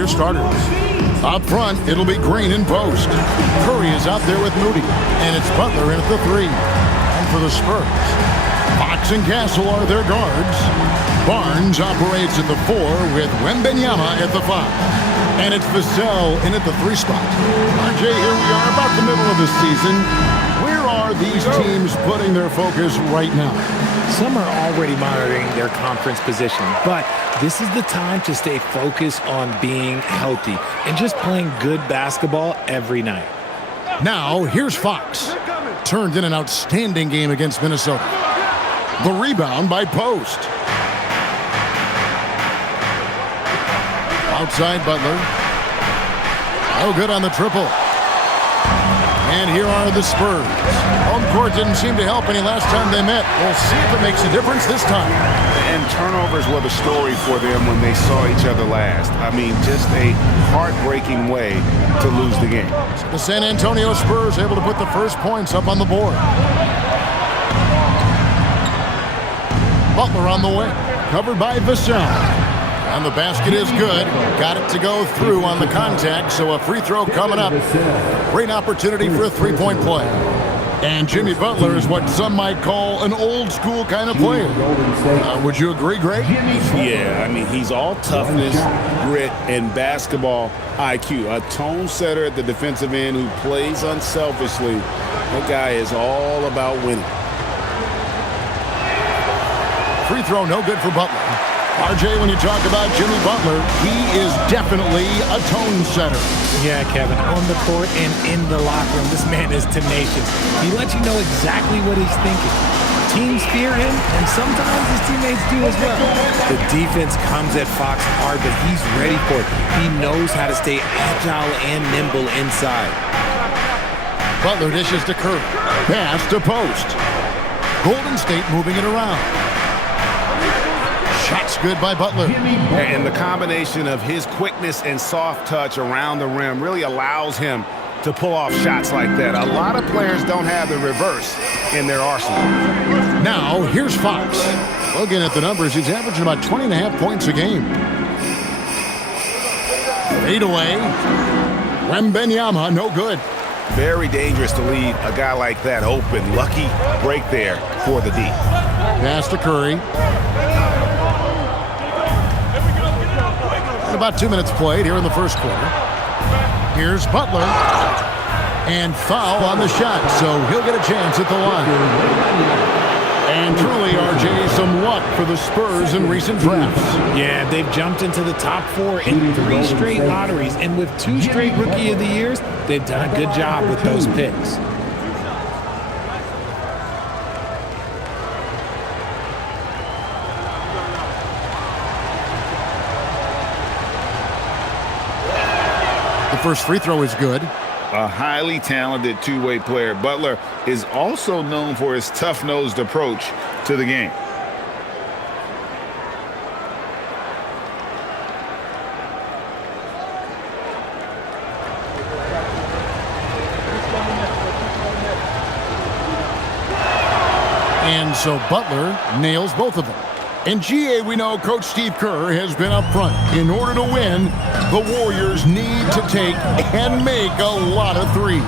your starters. Up front, it'll be Green in post. Curry is out there with Moody, and it's Butler in at the 3. And for the Spurs, Fox and Castle are their guards. Barnes operates at the 4 with Wembanyama at the 5. And it's Vassell in at the 3 spot. RJ, here we are about the middle of the season. Where are these teams putting their focus right now? Some are already monitoring their conference position, but this is the time to stay focused on being healthy and just playing good basketball every night. Now, here's Fox. Turned in an outstanding game against Minnesota. The rebound by Post. Outside Butler. No good on the triple. And here are the Spurs. Home court didn't seem to help any last time they met. We'll see if it makes a difference this time. And turnovers were the story for them when they saw each other last. I mean, just a heartbreaking way to lose the game. So the San Antonio Spurs able to put the first points up on the board. Butler on the wing, covered by Vassell. And the basket is good. Got it to go through on the contact, so a free throw coming up. Great opportunity for a three-point play. And Jimmy Butler is what some might call an old-school kind of player. Would you agree, Greg? Yeah, I mean, he's all toughness, grit, and basketball IQ. A tone setter at the defensive end who plays unselfishly. That guy is all about winning. Free throw, no good for Butler. RJ, when you talk about Jimmy Butler, he is definitely a tone setter. Yeah, Kevin, on the court and in the locker room, this man is tenacious. He lets you know exactly what he's thinking. Teams fear him, and sometimes his teammates do as well. The defense comes at Fox hard, but he's ready for it. He knows how to stay agile and nimble inside. Butler dishes to Curry. Pass to Post. Golden State moving it around. Shots good by Butler. And the combination of his quickness and soft touch around the rim really allows him to pull off shots like that. A lot of players don't have the reverse in their arsenal. Now, here's Fox. Looking at the numbers, he's averaging about 20.5 points a game. Fade away. Wembanyama, no good. Very dangerous to leave a guy like that open. Lucky break there for the D. Pass to Curry. About 2 minutes played here in the first quarter. Here's Butler. And foul on the shot, so he'll get a chance at the line. And truly, RJ, some luck for the Spurs in recent drafts. Yeah, they've jumped into the top 4 in 3 straight lotteries, and with 2 straight Rookie of the Years, they've done a good job with those picks. First free throw is good. A highly talented two-way player. Butler is also known for his tough-nosed approach to the game. And so Butler nails both of them. In GA, we know Coach Steve Kerr has been up front. In order to win, the Warriors need to take and make a lot of threes.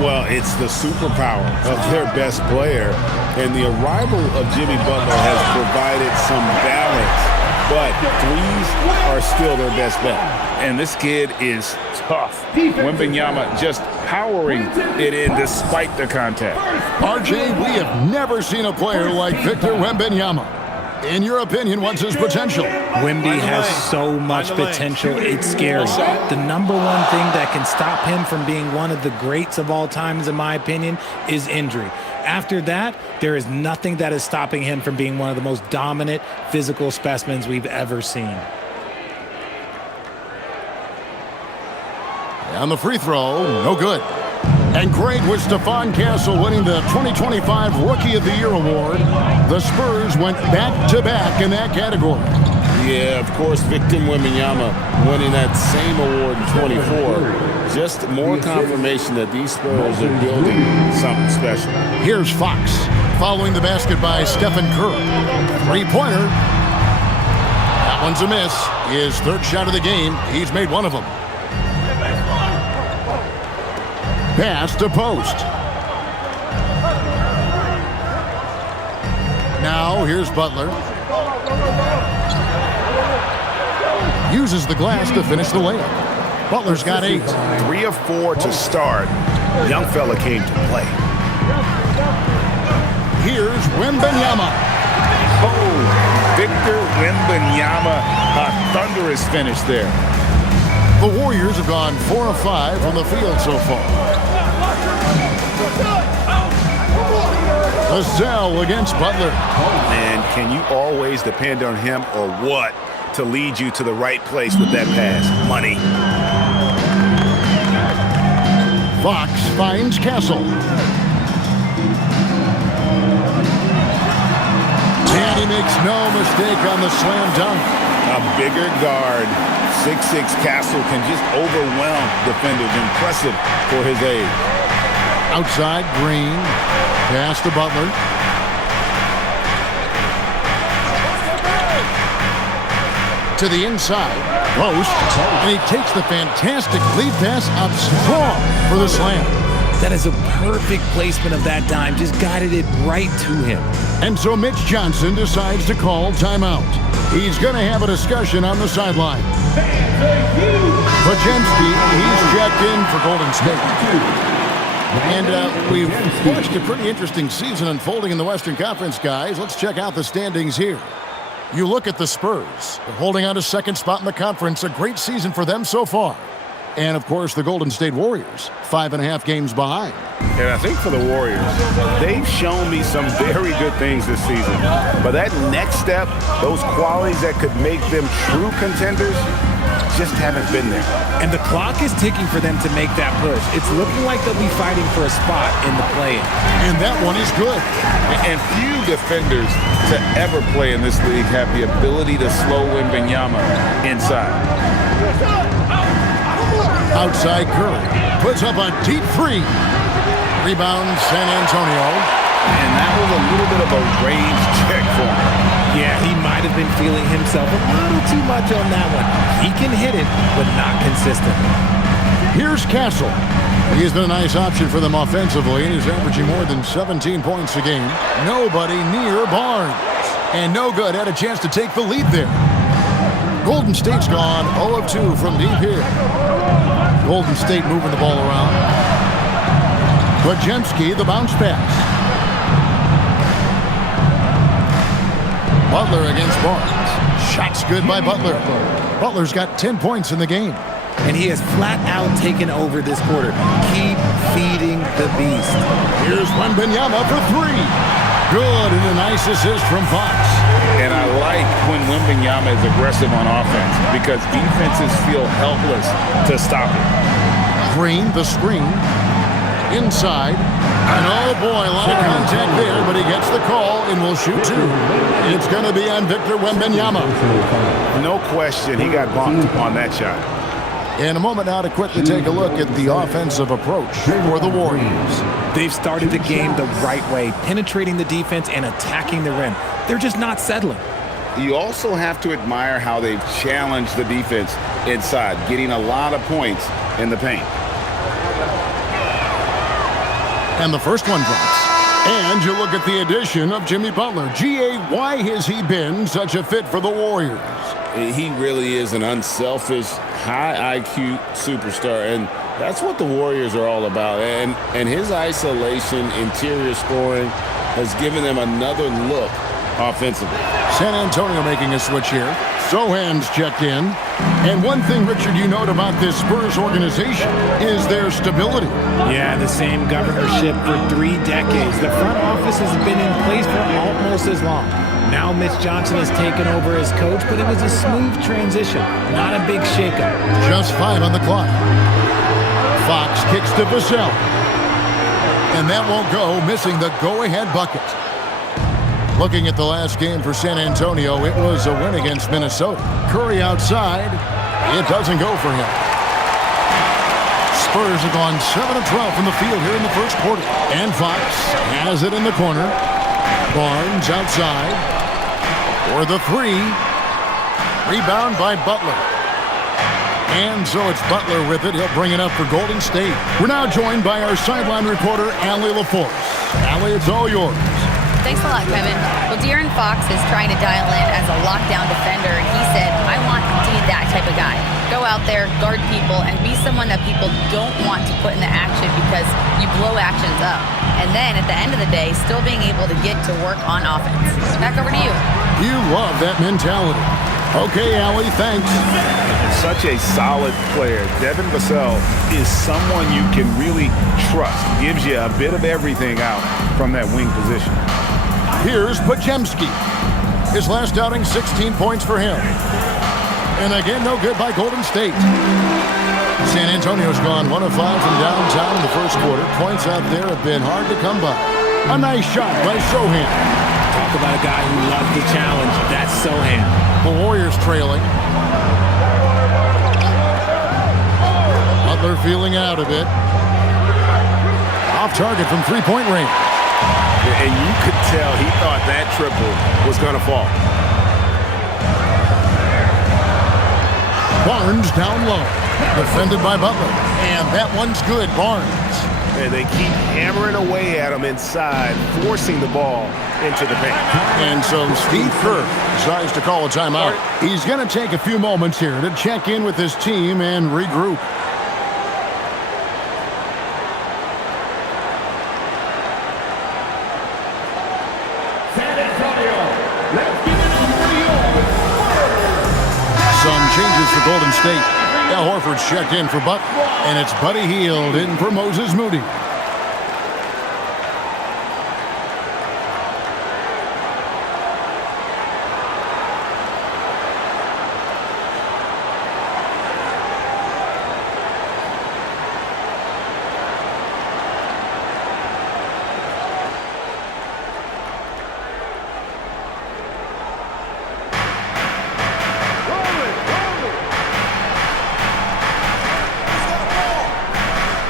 Well, it's the superpower of their best player, and the arrival of Jimmy Butler has provided some balance, but threes are still their best bet. And this kid is tough. Wembanyama just powering it in despite the contact. RJ, we have never seen a player like Victor Wembanyama. In your opinion, what's his potential? Wemby has so much potential, it's scary. The number one thing that can stop him from being one of the greats of all times, in my opinion, is injury. After that, there is nothing that is stopping him from being one of the most dominant physical specimens we've ever seen. On the free throw, no good. And great with Stephon Castle winning the 2025 Rookie of the Year award. The Spurs went back-to-back in that category. Yeah, of course, Victor Wembanyama winning that same award in 24. Just more confirmation that these Spurs are building something special. Here's Fox following the basket by Stephen Curry. Three-pointer. That one's a miss. His third shot of the game. He's made one of them. Pass to post. Now here's Butler. Uses the glass to finish the layup. Butler's got 8. 3 of 4 to start. Young fella came to play. Here's Wembanyama. Oh, Victor Wembanyama, a thunderous finish there. The Warriors have gone 4 of 5 from the field so far. Vassell against Butler. Man, can you always depend on him or what to lead you to the right place with that pass? Money. Fox finds Castle. And he makes no mistake on the slam dunk. A bigger guard, 6'6" Castle, can just overwhelm defenders. Impressive for his age. Outside, Green. Pass to Butler. To the inside. Post. And he takes the fantastic lead pass up strong for the slam. That is a perfect placement of that dime. Just guided it right to him. And so Mitch Johnson decides to call timeout. He's going to have a discussion on the sideline. Podziemski, he's checked in for Golden State. And we've watched a pretty interesting season unfolding in the Western Conference, guys. Let's check out the standings here. You look at the Spurs. They're holding on to second spot in the conference. A great season for them so far. And, of course, the Golden State Warriors, 5.5 games behind. And I think for the Warriors, they've shown me some very good things this season. But that next step, those qualities that could make them true contenders, just haven't been there. And the clock is ticking for them to make that push. It's looking like they'll be fighting for a spot in the play-in. And that one is good. And few defenders to ever play in this league have the ability to slow Wembanyama inside. Outside Curry. Puts up a deep 3. Rebound San Antonio. And that was a little bit of a range check for him. Yeah, he might have been feeling himself a little too much on that one. He can hit it, but not consistently. Here's Castle. He's been a nice option for them offensively, and he's averaging more than 17 points a game. Nobody near Barnes. And no good. Had a chance to take the lead there. Golden State's gone 0 of 2 from deep here. Golden State moving the ball around. Podziemski, the bounce pass. Butler against Barnes. Shots good by Butler. Butler's got 10 points in the game. And he has flat out taken over this quarter. Keep feeding the beast. Here's Wembanyama for 3. Good, and a nice assist from Fox. And I like when Wembanyama is aggressive on offense because defenses feel helpless to stop it. Green, the screen. Inside. And oh boy, a lot of contact there, but he gets the call and will shoot 2. It's going to be on Victor Wembanyama. No question, he got bumped on that shot. In a moment now to quickly take a look at the offensive approach for the Warriors. They've started the game the right way, penetrating the defense and attacking the rim. They're just not settling. You also have to admire how they've challenged the defense inside, getting a lot of points in the paint. And the first one drops. And you look at the addition of Jimmy Butler. G.A., why has he been such a fit for the Warriors? He really is an unselfish, high IQ superstar, and that's what the Warriors are all about. And his isolation, interior scoring has given them another look offensively. San Antonio making a switch here. Sohan's checked in. And one thing, Richard, you note about this Spurs organization is their stability. Yeah, the same governorship for 3 decades. The front office has been in place for almost as long. Now Mitch Johnson has taken over as coach, but it was a smooth transition, not a big shakeup. Just 5 on the clock. Fox kicks to Vassell. And that won't go, missing the go-ahead bucket. Looking at the last game for San Antonio, it was a win against Minnesota. Curry outside. It doesn't go for him. Spurs have gone 7 of 12 from the field here in the first quarter. And Fox has it in the corner. Barnes outside for the 3. Rebound by Butler. And so it's Butler with it. He'll bring it up for Golden State. We're now joined by our sideline reporter, Allie LaForce. Allie, it's all yours. Thanks a lot, Kevin. Well, De'Aaron Fox is trying to dial in as a lockdown defender, and he said, I want to be that type of guy. Go out there, guard people, and be someone that people don't want to put in the action because you blow actions up. And then at the end of the day, still being able to get to work on offense. Back over to you. You love that mentality. Okay, Allie, thanks. Such a solid player. Devin Vassell is someone you can really trust. Gives you a bit of everything out from that wing position. Here's Podziemski. His last outing, 16 points for him. And again, no good by Golden State. San Antonio's gone 1 of 5 from downtown in the first quarter. Points out there have been hard to come by. A nice shot by Sohan. Talk about a guy who loves the challenge. That's Sohan. The Warriors trailing. Butler feeling out a bit. Off target from three-point range. And you could tell he thought that triple was going to fall. Barnes down low. Defended by Butler. And that one's good, Barnes. And they keep hammering away at him inside, forcing the ball into the paint. And so Steve Kerr decides to call a timeout. He's going to take a few moments here to check in with his team and regroup. Some changes for Golden State. Al Horford's checked in for Buck, and it's Buddy Hield in for Moses Moody.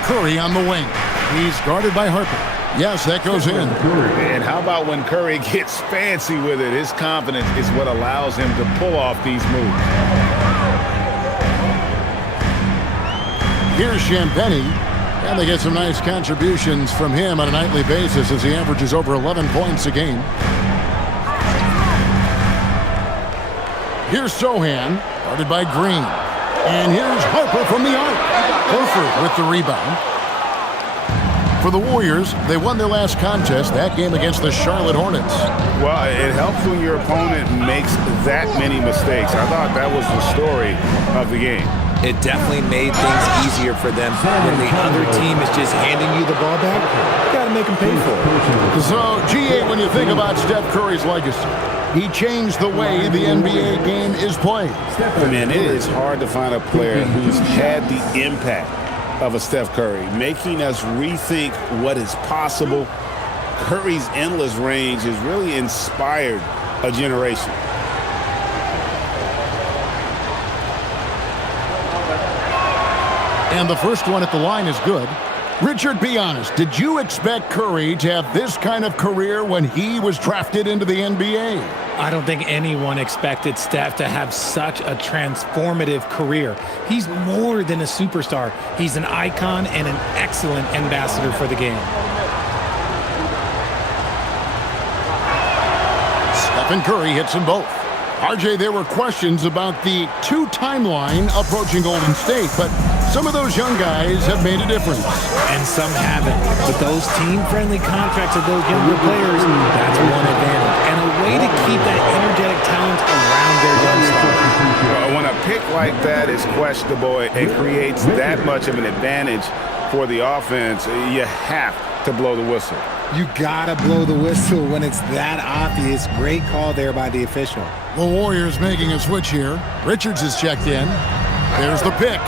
Curry on the wing. He's guarded by Harper. Yes, that goes in. And how about when Curry gets fancy with it? His confidence is what allows him to pull off these moves. Here's Champagnie. And they get some nice contributions from him on a nightly basis as he averages over 11 points a game. Here's Sohan, guarded by Green. And here's Harper from the arc. Horford with the rebound. For the Warriors, they won their last contest, that game against the Charlotte Hornets. Well, it helps when your opponent makes that many mistakes. I thought that was the story of the game. It definitely made things easier for them. When the other team is just handing you the ball back, you got to make them pay for it. So, G8, when you think about Steph Curry's legacy, he changed the way the NBA game is played. Man, it is hard to find a player who's had the impact of a Steph Curry, making us rethink what is possible. Curry's endless range has really inspired a generation. And the first one at the line is good. Richard, be honest, did you expect Curry to have this kind of career when he was drafted into the NBA? I don't think anyone expected Steph to have such a transformative career. He's more than a superstar. He's an icon and an excellent ambassador for the game. Stephen Curry hits them both. RJ, there were questions about the two timeline approaching Golden State, but some of those young guys have made a difference. And some haven't. But those team-friendly contracts of those younger players, that's one advantage. And a way to keep that energetic talent around their young stars. When a pick like that is questionable and creates that much of an advantage for the offense, you have to blow the whistle. You gotta blow the whistle when it's that obvious. Great call there by the official. The Warriors making a switch here. Richards is checked in. There's the pick.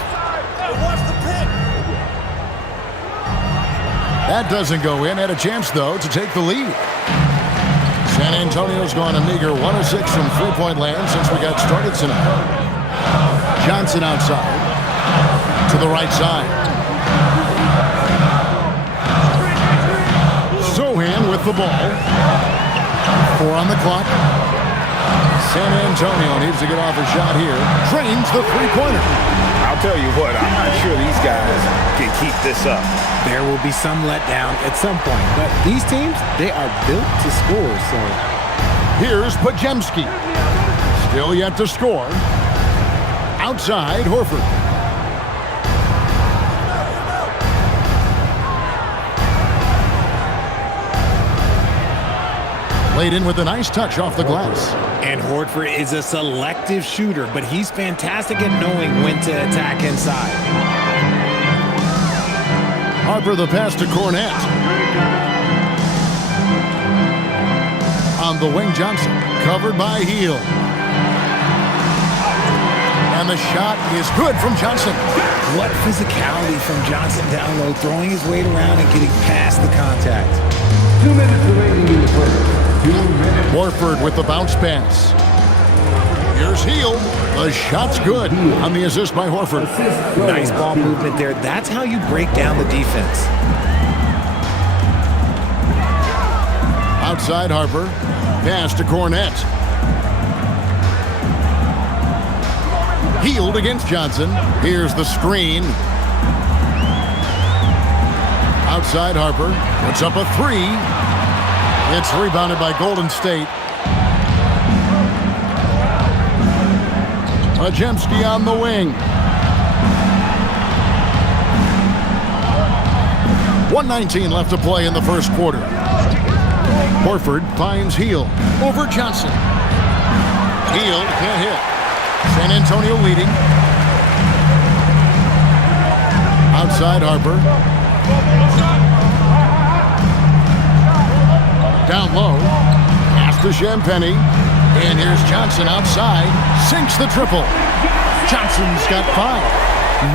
That doesn't go in. Had a chance, though, to take the lead. San Antonio's gone a meager 1 of 6 from three-point land since we got started tonight. Johnson outside. To the right side. Sohan with the ball. 4 on the clock. San Antonio needs to get off a shot here. Drains the three-pointer. I'll tell you what, I'm not sure these guys can keep this up. There will be some letdown at some point, but these teams, they are built to score, so. Here's Pajemski. Still yet to score. Outside, Horford. Laid in with a nice touch off the glass. And Horford is a selective shooter, but he's fantastic at knowing when to attack inside. Harper the pass to Cornet. On the wing, Johnson. Covered by Hield. And the shot is good from Johnson. What physicality from Johnson down low, throwing his weight around and getting past the contact. 2 minutes remaining in the first. 2 minutes. Horford with the bounce pass. Here's Hield. The shot's good on the assist by Horford. Nice ball movement there. That's how you break down the defense. Outside Harper. Pass to Cornet. Hield against Johnson. Here's the screen. Outside Harper. Puts up a three. It's rebounded by Golden State. Pajemski on the wing. 1:19 left to play in the first quarter. Horford finds Hield over Johnson. Hield can't hit. San Antonio leading. Outside Harper. Down low. Pass to Champagny. And here's Johnson outside. Sinks the triple. Johnson's got 5.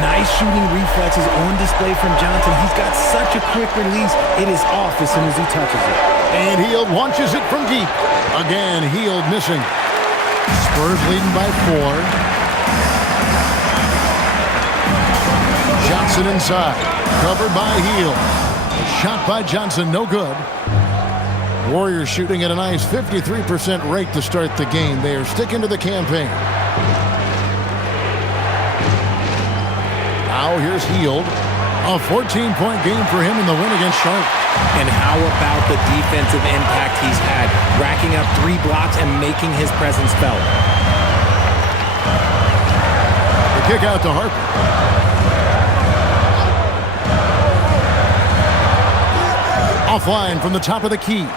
Nice shooting reflexes on display from Johnson. He's got such a quick release. It is off as soon as he touches it. And Hield launches it from deep. Again, Hield missing. Spurs leading by 4. Johnson inside. Covered by Hield. A shot by Johnson, no good. Warriors shooting at a nice 53% rate to start the game. They are sticking to the campaign. Now here's Hield. A 14-point game for him in the win against Charlotte. And how about the defensive impact he's had, racking up 3 blocks and making his presence felt. The kick out to Harper. Offline from the top of the key.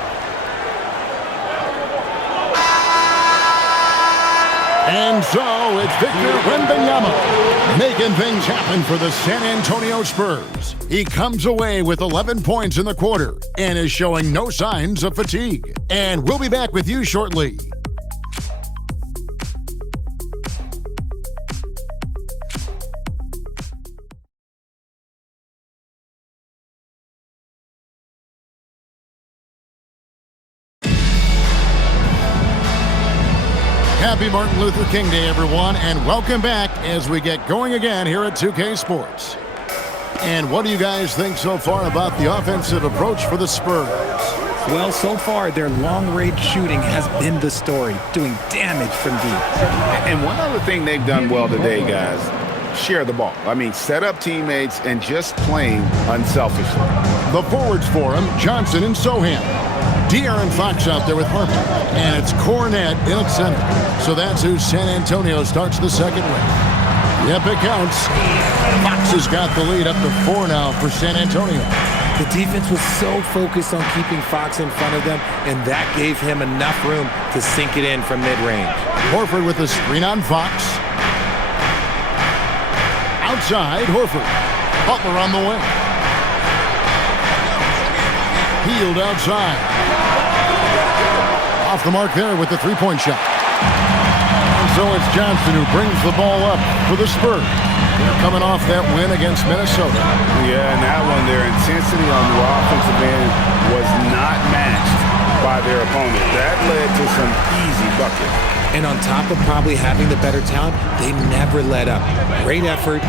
And so it's Victor Wembanyama making things happen for the San Antonio Spurs. He comes away with 11 points in the quarter and is showing no signs of fatigue. And we'll be back with you shortly. Happy Martin Luther King Day, everyone, and welcome back as we get going again here at 2K Sports. And what do you guys think so far about the offensive approach for the Spurs? Well, so far, their long-range shooting has been the story, doing damage from deep. And one other thing they've done well today, guys, share the ball. I mean, set up teammates and just playing unselfishly. The forwards for him, Johnson and Sohan. De'Aaron Fox out there with Harper. And it's Cornet in at center. So that's who San Antonio starts the second with. Yep, it counts. Fox has got the lead up to 4 now for San Antonio. The defense was so focused on keeping Fox in front of them, and that gave him enough room to sink it in from mid-range. Horford with the screen on Fox. Outside, Horford. Butler on the wing. Hield outside. Off the mark there with the three-point shot. And so it's Johnson who brings the ball up for the Spurs. They're coming off that win against Minnesota. Yeah, and that one, their intensity on the offensive end was not matched by their opponent. That led to some easy buckets. And on top of probably having the better talent, they never let up. Great effort,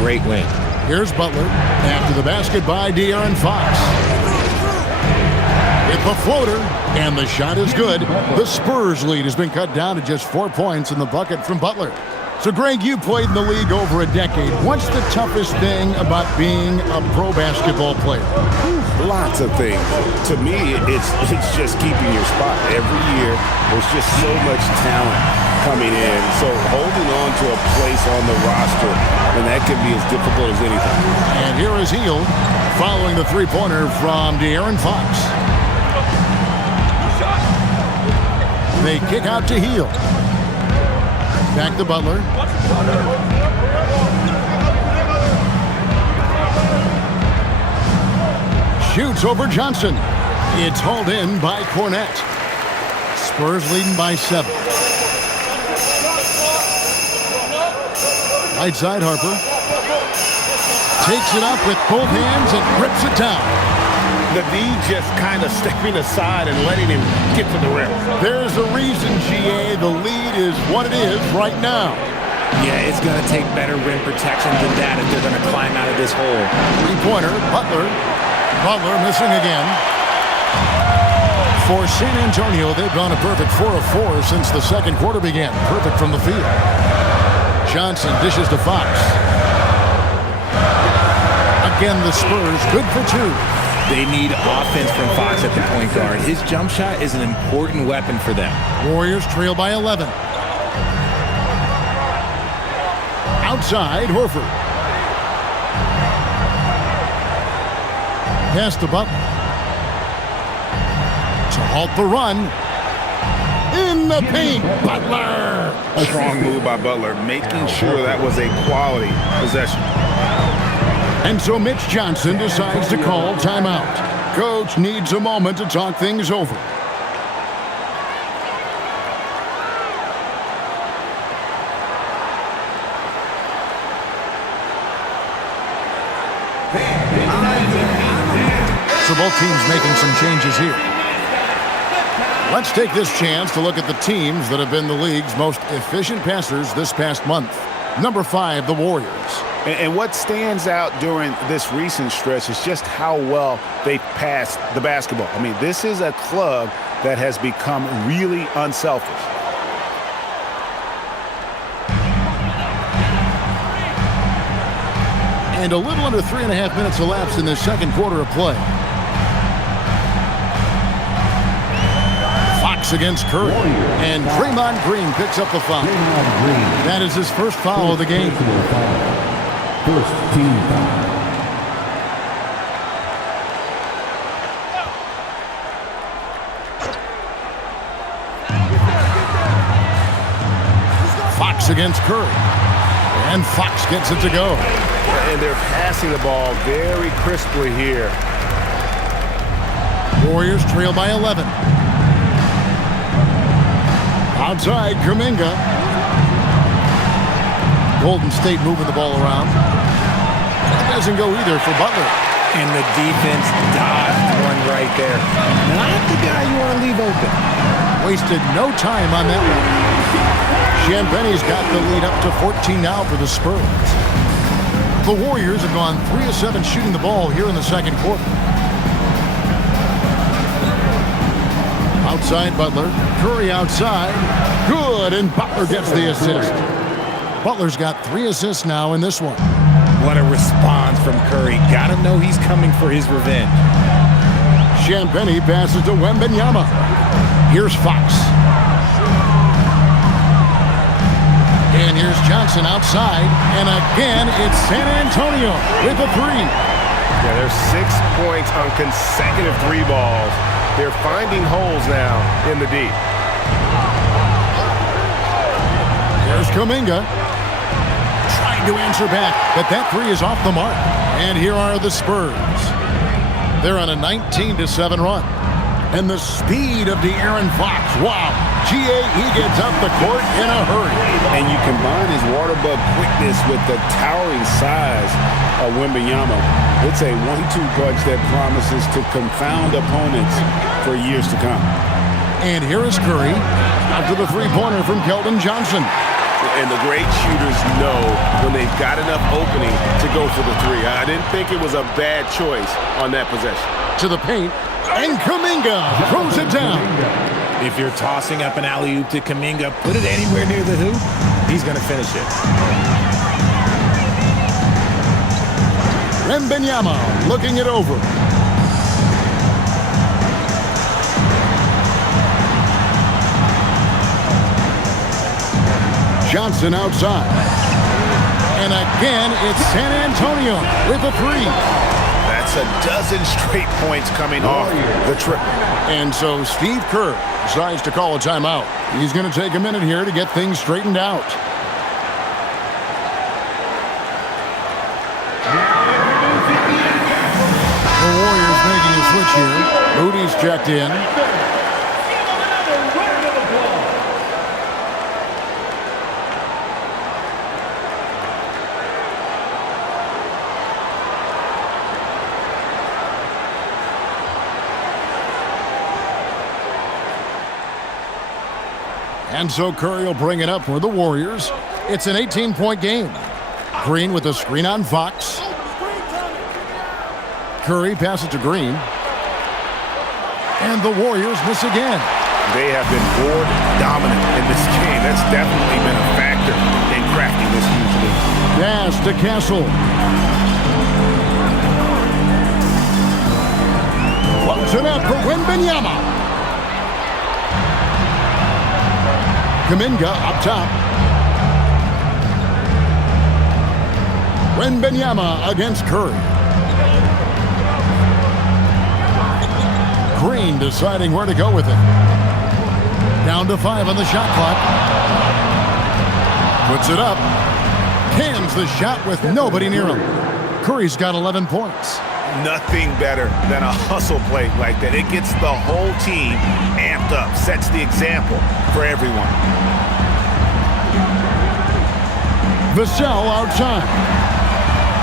great win. Here's Butler after the basket by De'Aaron Fox. with the floater, and the shot is good. The Spurs lead has been cut down to just 4 points in the bucket from Butler. So, Greg, you played in the league over a decade. What's the toughest thing about being a pro basketball player? Lots of things. To me, it's just keeping your spot. Every year, there's just so much talent coming in. So holding on to a place on the roster, and that can be as difficult as anything. And here is Hield following the three-pointer from De'Aaron Fox. They kick out to Hield. Back to Butler. Shoots over Johnson. It's hauled in by Cornette. Spurs leading by 7. Right side, Harper. Takes it up with both hands and rips it down. The D just kind of stepping aside and letting him get to the rim. There's a reason, GA, the lead is what it is right now. Yeah, it's going to take better rim protection than that if they're going to climb out of this hole. Three-pointer, Butler. Butler missing again. For San Antonio, they've gone a perfect 4 of 4 since the second quarter began. Perfect from the field. Johnson dishes to Fox. Again, the Spurs good for 2. They need offense from Fox at the point guard. His jump shot is an important weapon for them. Warriors trail by 11. Outside, Horford. Pass to Butler. To halt the run. In the paint, Butler. A strong move by Butler, making sure that was a quality possession. And so Mitch Johnson decides to call timeout. Coach needs a moment to talk things over. So both teams making some changes here. Let's take this chance to look at the teams that have been the league's most efficient passers this past month. Number 5, the Warriors. And what stands out during this recent stretch is just how well they passed the basketball. I mean, this is a club that has become really unselfish. And a little under 3.5 minutes elapsed in the second quarter of play. Fox against Curry. And Draymond Green picks up the foul. That is his first foul of the game. First team foul. Fox against Curry. And Fox gets it to go. And they're passing the ball very crisply here. Warriors trail by 11. Outside, Kuminga. Golden State moving the ball around. It doesn't go either for Butler. And the defense dodged one right there. Not the guy you want to leave open. Wasted no time on that one. Champagne's got the lead up to 14 now for the Spurs. The Warriors have gone 3 of 7 shooting the ball here in the second quarter. Outside Butler. Curry outside. Good, and Butler gets the assist. Butler's got 3 assists now in this one. What a response from Curry. Gotta know he's coming for his revenge. Champagne passes to Wembanyama. Here's Fox. And here's Johnson outside. And again, it's San Antonio with a 3. Yeah, there's 6 points on consecutive 3 balls. They're finding holes now in the D. Here's Kuminga. Trying to answer back, but that 3 is off the mark. And here are the Spurs. They're on a 19-7 run. And the speed of De'Aaron Fox. Wow. GA, he gets up the court in a hurry. And you combine his water bug quickness with the towering size of Wembanyama. It's a 1-2 punch that promises to confound opponents for years to come. And here is Curry after the three-pointer from Keldon Johnson. and the great shooters know when they've got enough opening to go for the three. I didn't think it was a bad choice on that possession. To the paint, and Kuminga throws it down. If you're tossing up an alley-oop to Kuminga, put it anywhere near the hoop, he's going to finish it. Wembanyama looking it over. Johnson outside. And again, it's San Antonio with a three. That's a dozen straight points coming off the triple. And so Steve Kerr decides to call a timeout. He's going to take a minute here to get things straightened out. The Warriors making a switch here. Moody's checked in. And so Curry will bring it up for the Warriors. It's an 18-point game. Green with a screen on Fox. Curry passes to Green. And the Warriors miss again. They have been board dominant in this game. That's definitely been a factor in cracking this huge lead. Pass to Castle. Floats it up for Wembanyama. Kuminga up top. Wembanyama against Curry. Green deciding where to go with it. Down to 5 on the shot clock. Puts it up. Cans the shot with nobody near him. Curry's got 11 points. Nothing better than a hustle play like that. It gets the whole team amped up, sets the example for everyone. Vassell outside.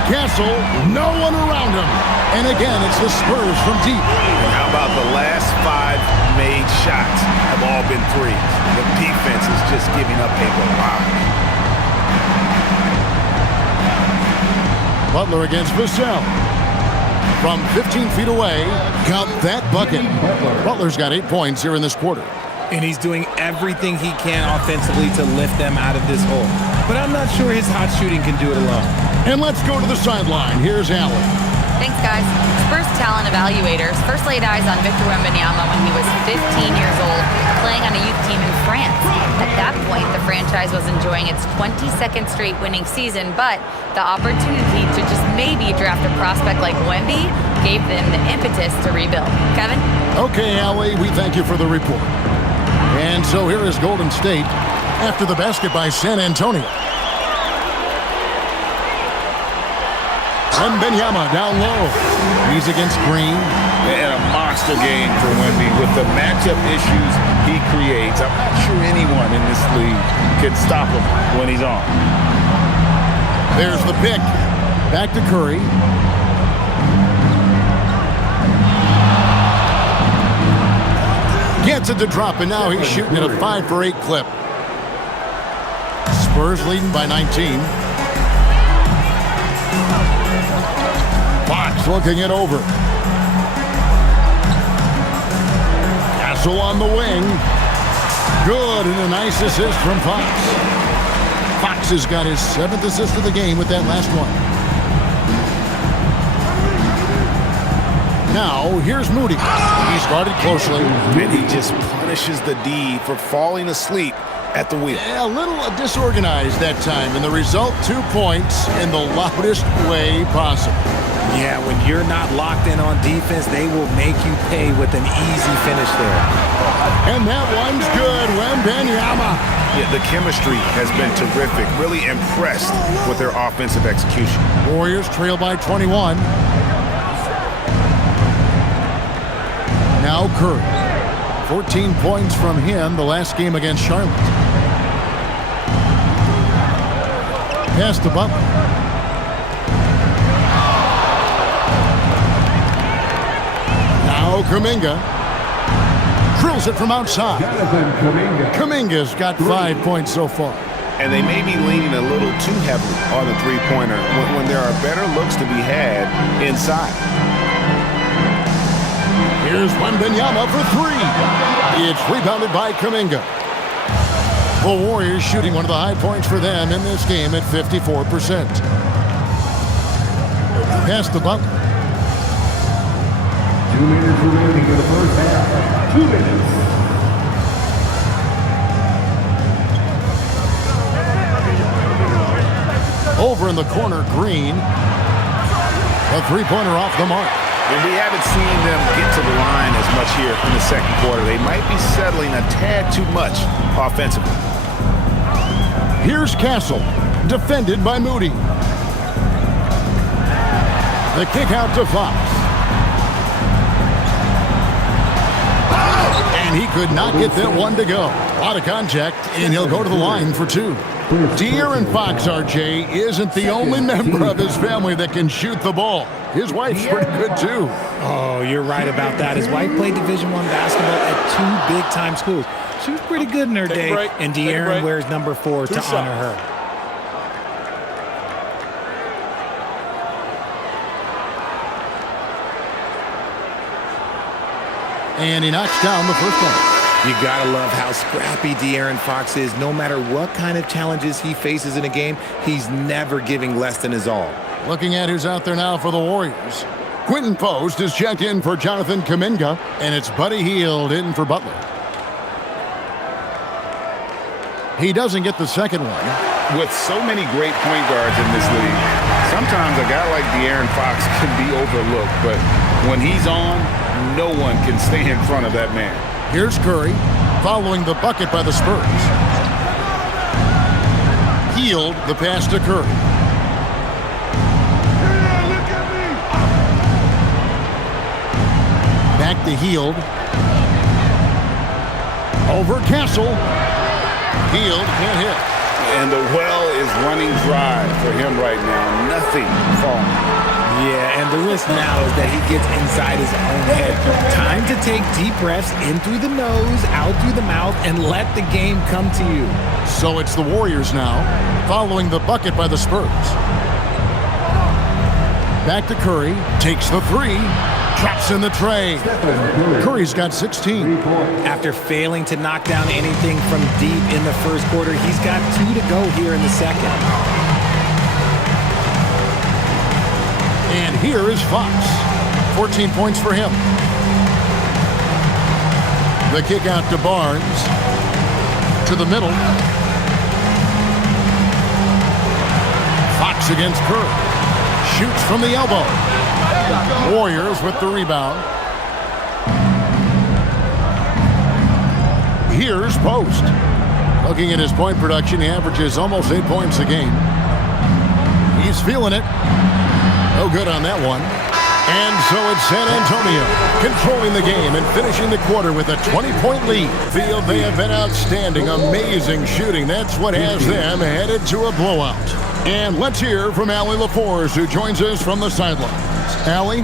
Castle, no one around him. And again, it's the Spurs from deep. And how about the last 5 made shots have all been threes? The defense is just giving up a barrage. Butler against Vassell. From 15 feet away, got that bucket. Butler's got 8 points here in this quarter. And he's doing everything he can offensively to lift them out of this hole. But I'm not sure his hot shooting can do it alone. And let's go to the sideline. Here's Allen. Thanks, guys. Spurs talent evaluators first laid eyes on Victor Wembanyama when he was 15 years old, playing on a youth team in France. At that point, the franchise was enjoying its 22nd straight winning season, but the opportunity to just maybe draft a prospect like Wemby gave them the impetus to rebuild. Kevin? Okay, Allie, we thank you for the report. And so here is Golden State after the basket by San Antonio. Wembanyama down low. He's against Green. And a monster game for Wemby with the matchup issues he creates. I'm not sure anyone in this league can stop him when he's on. There's the pick. Back to Curry. Gets it to drop, and now he's shooting at a 5 for 8 clip. Spurs leading by 19. Fox looking it over. Castle on the wing. Good, and a nice assist from Fox. Fox has got his 7th assist of the game with that last one. Now, here's Moody. He started closely. And he just punishes the D for falling asleep at the wheel. A little disorganized that time, and the result, 2 points in the loudest way possible. Yeah, when you're not locked in on defense, they will make you pay with an easy finish there. And that one's good. Wembanyama. Yeah, the chemistry has been terrific. Really impressed with their offensive execution. Warriors trail by 21. Now Curry. 14 points from him the last game against Charlotte. Pass to Butler. Now Kuminga. Drills it from outside. Jonathan Kuminga. Kuminga's got 5 points so far. and they may be leaning a little too heavily on the three-pointer when there are better looks to be had inside. Here's Wembanyama for three. It's rebounded by Kuminga. The Warriors shooting one of the high points for them in this game at 54%. Pass the Butler. 2 minutes remaining in the first half. 2 minutes. Over in the corner, Green. A three-pointer off the mark. And we haven't seen them get to the line as much here in the second quarter. They might be settling a tad too much offensively. Here's Castle, defended by Moody. The kick out to Fox. And he could not get that one to go. A lot of contact, and he'll go to the line for two. De'Aaron Fox, RJ, isn't the only member of his family that can shoot the ball. His wife's pretty good, too. Oh, you're right about that. His wife played Division I basketball at 2 big-time schools. She was pretty good in her day, and De'Aaron wears number 4 to honor her. And he knocks down the first one. You gotta love how scrappy De'Aaron Fox is. No matter what kind of challenges he faces in a game, he's never giving less than his all. Looking at who's out there now for the Warriors. Quentin Post is checked in for Jonathan Kuminga, and it's Buddy Hield in for Butler. He doesn't get the second one. With so many great point guards in this league, sometimes a guy like De'Aaron Fox can be overlooked, but when he's on, no one can stay in front of that man. Here's Curry, following the bucket by the Spurs. Hield the pass to Curry. Back to Hield. Over Castle. Hield can't hit. And the well is running dry for him right now. Nothing falling. Yeah, and the risk now is that he gets inside his own head. Time to take deep breaths in through the nose, out through the mouth, and let the game come to you. So it's the Warriors now, following the bucket by the Spurs. Back to Curry, takes the three, drops in the tray. Curry's got 16. After failing to knock down anything from deep in the first quarter, he's got 2 to go here in the second. And here is Fox. 14 points for him. The kick out to Barnes. To the middle. Fox against Curry. Shoots from the elbow. Warriors with the rebound. Here's Post. Looking at his point production, he averages almost 8 points a game. He's feeling it. No good on that one. And so it's San Antonio controlling the game and finishing the quarter with a 20-point lead. Feel they have been outstanding, amazing shooting. That's what has them headed to a blowout. And let's hear from Allie LaForce, who joins us from the sidelines. Allie?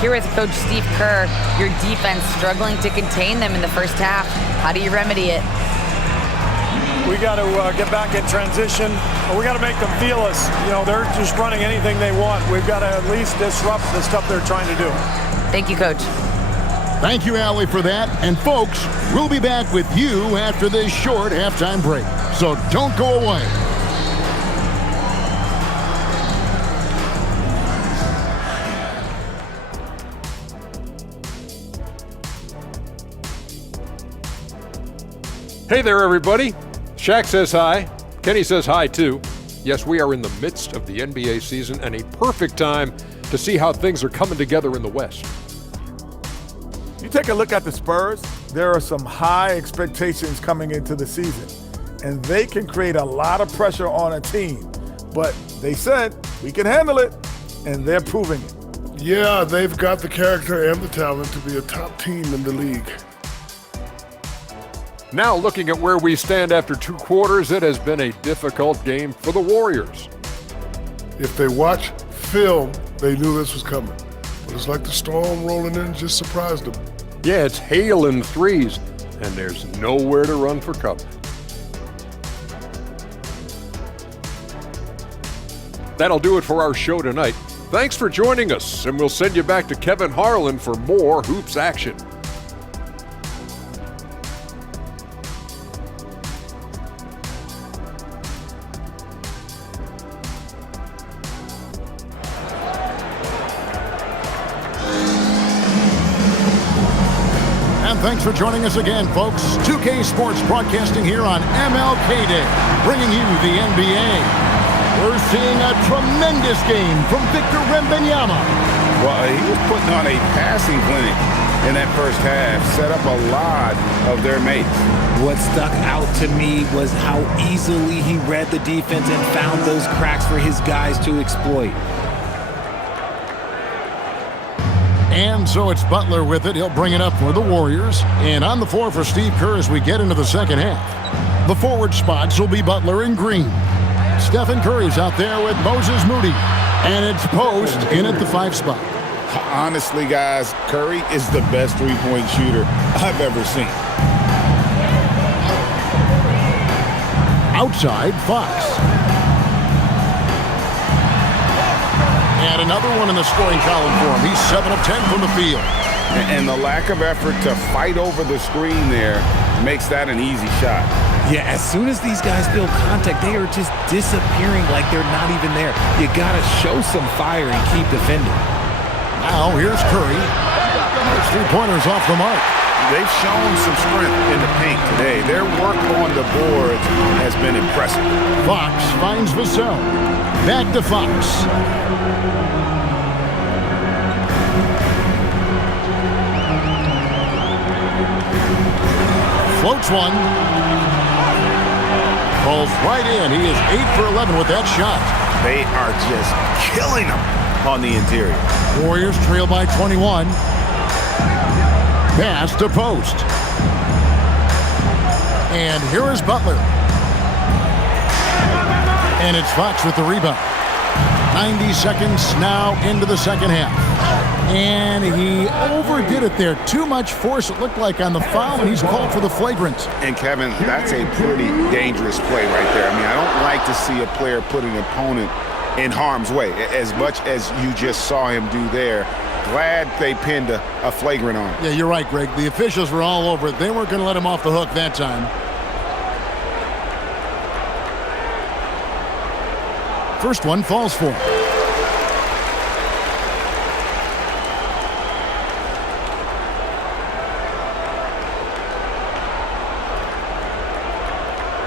Here with Coach Steve Kerr, your defense struggling to contain them in the first half. How do you remedy it? We got to get back in transition. We got to make them feel us. You know, they're just running anything they want. We've got to at least disrupt the stuff they're trying to do. Thank you, Coach. Thank you, Allie, for that. And folks, we'll be back with you after this short halftime break. So don't go away. Hey there, everybody. Shaq says hi. Kenny says hi, too. Yes, we are in the midst of the NBA season and a perfect time to see how things are coming together in the West. You take a look at the Spurs, there are some high expectations coming into the season, and they can create a lot of pressure on a team. But they said, we can handle it, and they're proving it. Yeah, they've got the character and the talent to be a top team in the league. Now looking at where we stand after 2 quarters, it has been a difficult game for the Warriors. If they watch film, they knew this was coming. But it's like the storm rolling in just surprised them. Yeah, it's hailing threes, and there's nowhere to run for cover. That'll do it for our show tonight. Thanks for joining us, and we'll send you back to Kevin Harlan for more hoops action. Thanks for joining us again, folks. 2K Sports broadcasting here on MLK Day, bringing you the NBA. We're seeing a tremendous game from Victor Wembanyama. Well, he was putting on a passing clinic in that first half, set up a lot of their mates. What stuck out to me was how easily he read the defense and found those cracks for his guys to exploit. And so it's Butler with it. He'll bring it up for the Warriors. And on the floor for Steve Kerr as we get into the second half. The forward spots will be Butler and Green. Stephen Curry's out there with Moses Moody. And it's Post in at the 5 spot. Honestly, guys, Curry is the best three-point shooter I've ever seen. Outside, Fox. And another one in the scoring column for him. He's 7 of 10 from the field. And the lack of effort to fight over the screen there makes that an easy shot. Yeah, as soon as these guys feel contact, they are just disappearing like they're not even there. You got to show some fire and keep defending. Now, here's Curry. His 3-pointers off the mark. They've shown some strength in the paint today. Their work on the boards has been impressive. Fox finds Vassell. Back to Fox. Floats one. Falls right in. He is 8 for 11 with that shot. They are just killing them on the interior. Warriors trail by 21. Pass to Post. And here is Butler. And it's Fox with the rebound. 90 seconds now into the second half. And he overdid it there. Too much force, it looked like, on the foul, and he's called for the flagrant. And, Kevin, that's a pretty dangerous play right there. I mean, I don't like to see a player put an opponent in harm's way, as much as you just saw him do there. Glad they pinned a flagrant on him. Yeah, you're right, Greg. The officials were all over it. They weren't going to let him off the hook that time. First one falls for him.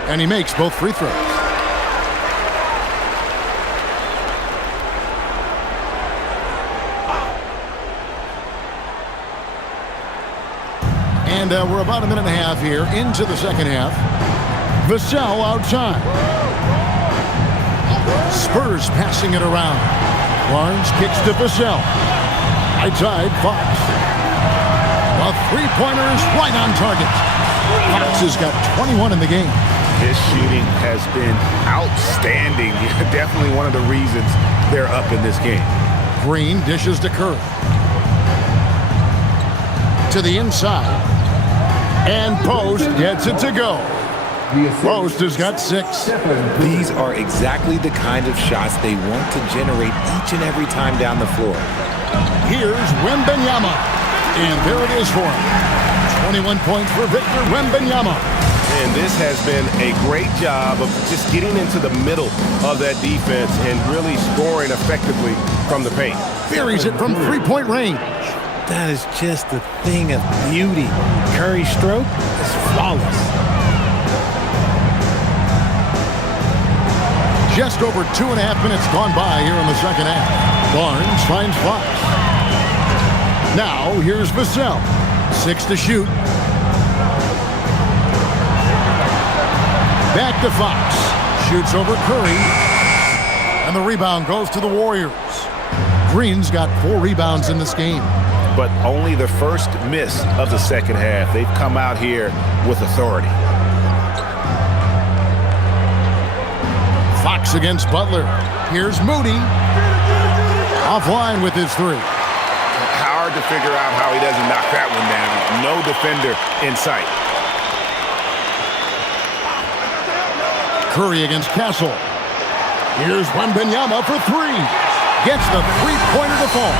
And he makes both free throws. And we're about a minute and a half here into the second half. Vassell outside. Spurs passing it around. Barnes kicks to Vassell. Outside, Fox. A three-pointer is right on target. Fox has got 21 in the game. His shooting has been outstanding. Definitely one of the reasons they're up in this game. Green dishes to Curry. To the inside. And Post gets it to go. Post has got 6. These are exactly the kind of shots they want to generate each and every time down the floor. Here's Wembanyama. And there it is for him. 21 points for Victor Wembanyama. And this has been a great job of just getting into the middle of that defense and really scoring effectively from the paint. Buries it from three-point range. That is just a thing of beauty. Curry's stroke is flawless. Just over 2.5 minutes gone by here in the second half. Barnes finds Fox. Now here's Vassell. 6 to shoot. Back to Fox. Shoots over Curry. And the rebound goes to the Warriors. Green's got 4 rebounds in this game. But only the first miss of the second half. They've come out here with authority. Fox against Butler. Here's Moody. Offline with his 3. Hard to figure out how he doesn't knock that one down. No defender in sight. Curry against Castle. Here's Wembanyama for three. Gets the three-pointer to fall.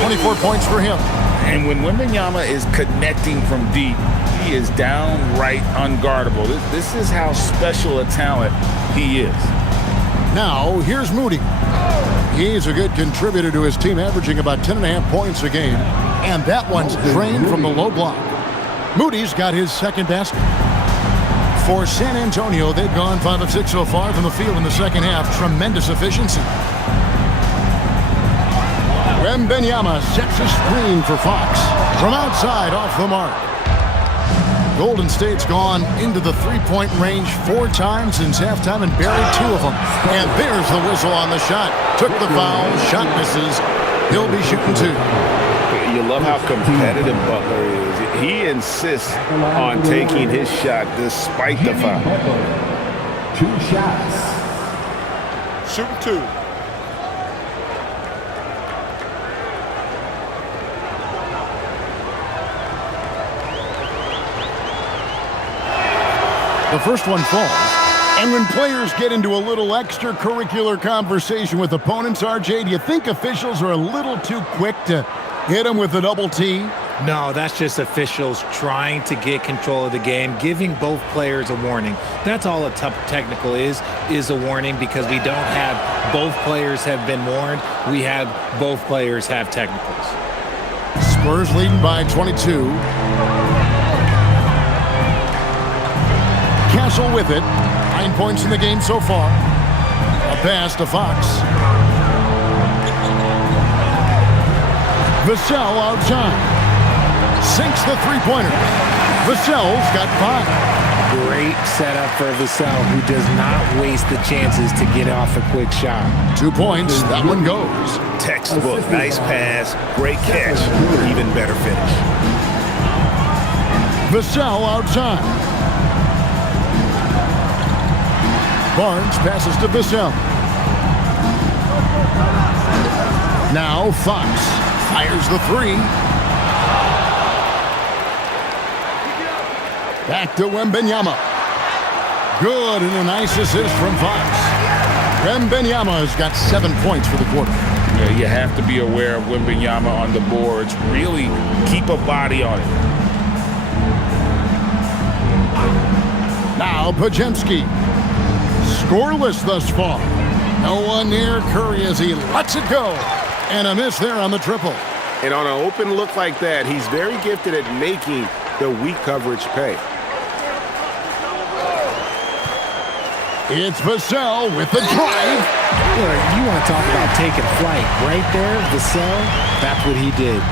24 points for him. And when Wembanyama is connecting from deep, he is downright unguardable. This is how special a talent he is. Now, here's Moody. He's a good contributor to his team, averaging about 10.5 points a game. And that one's drained from the low block. Moody's got his second basket. For San Antonio, they've gone 5 of 6 so far from the field in the second half. Tremendous efficiency. Wembanyama sets a screen for Fox. From outside, off the mark. Golden State's gone into the three-point range 4 times since halftime and buried 2 of them. And there's the whistle on the shot. Took the foul, shot misses. He'll be shooting 2. You love how competitive Butler is. He insists on taking his shot despite the foul. 2 shots. Shooting 2. The first one falls. And when players get into a little extracurricular conversation with opponents, RJ, do you think officials are a little too quick to hit them with a double T? No, that's just officials trying to get control of the game, giving both players a warning. That's all a tough technical is a warning, because we don't have both players have been warned. We have both players have technicals. Spurs leading by 22. Castle with it. 9 points in the game so far. A pass to Fox. Vassell outside. Sinks the three-pointer. Vassell's got 5. Great setup for Vassell, who does not waste the chances to get off a quick shot. 2 points. That one goes. Textbook. Nice pass. Great catch. Even better finish. Vassell outside. Barnes passes to Vassell. Now Fox fires the 3. Back to Wembanyama. Good, and a nice assist from Fox. Wembanyama has got 7 points for the quarter. Yeah, you have to be aware of Wembanyama on the boards. Really keep a body on it. Now Podziemski. Scoreless thus far. No one near Curry as he lets it go. And a miss there on the triple. And on an open look like that, he's very gifted at making the weak coverage pay. It's Vassell with the drive. You want to talk about taking flight. Right there, Vassell, that's what he did.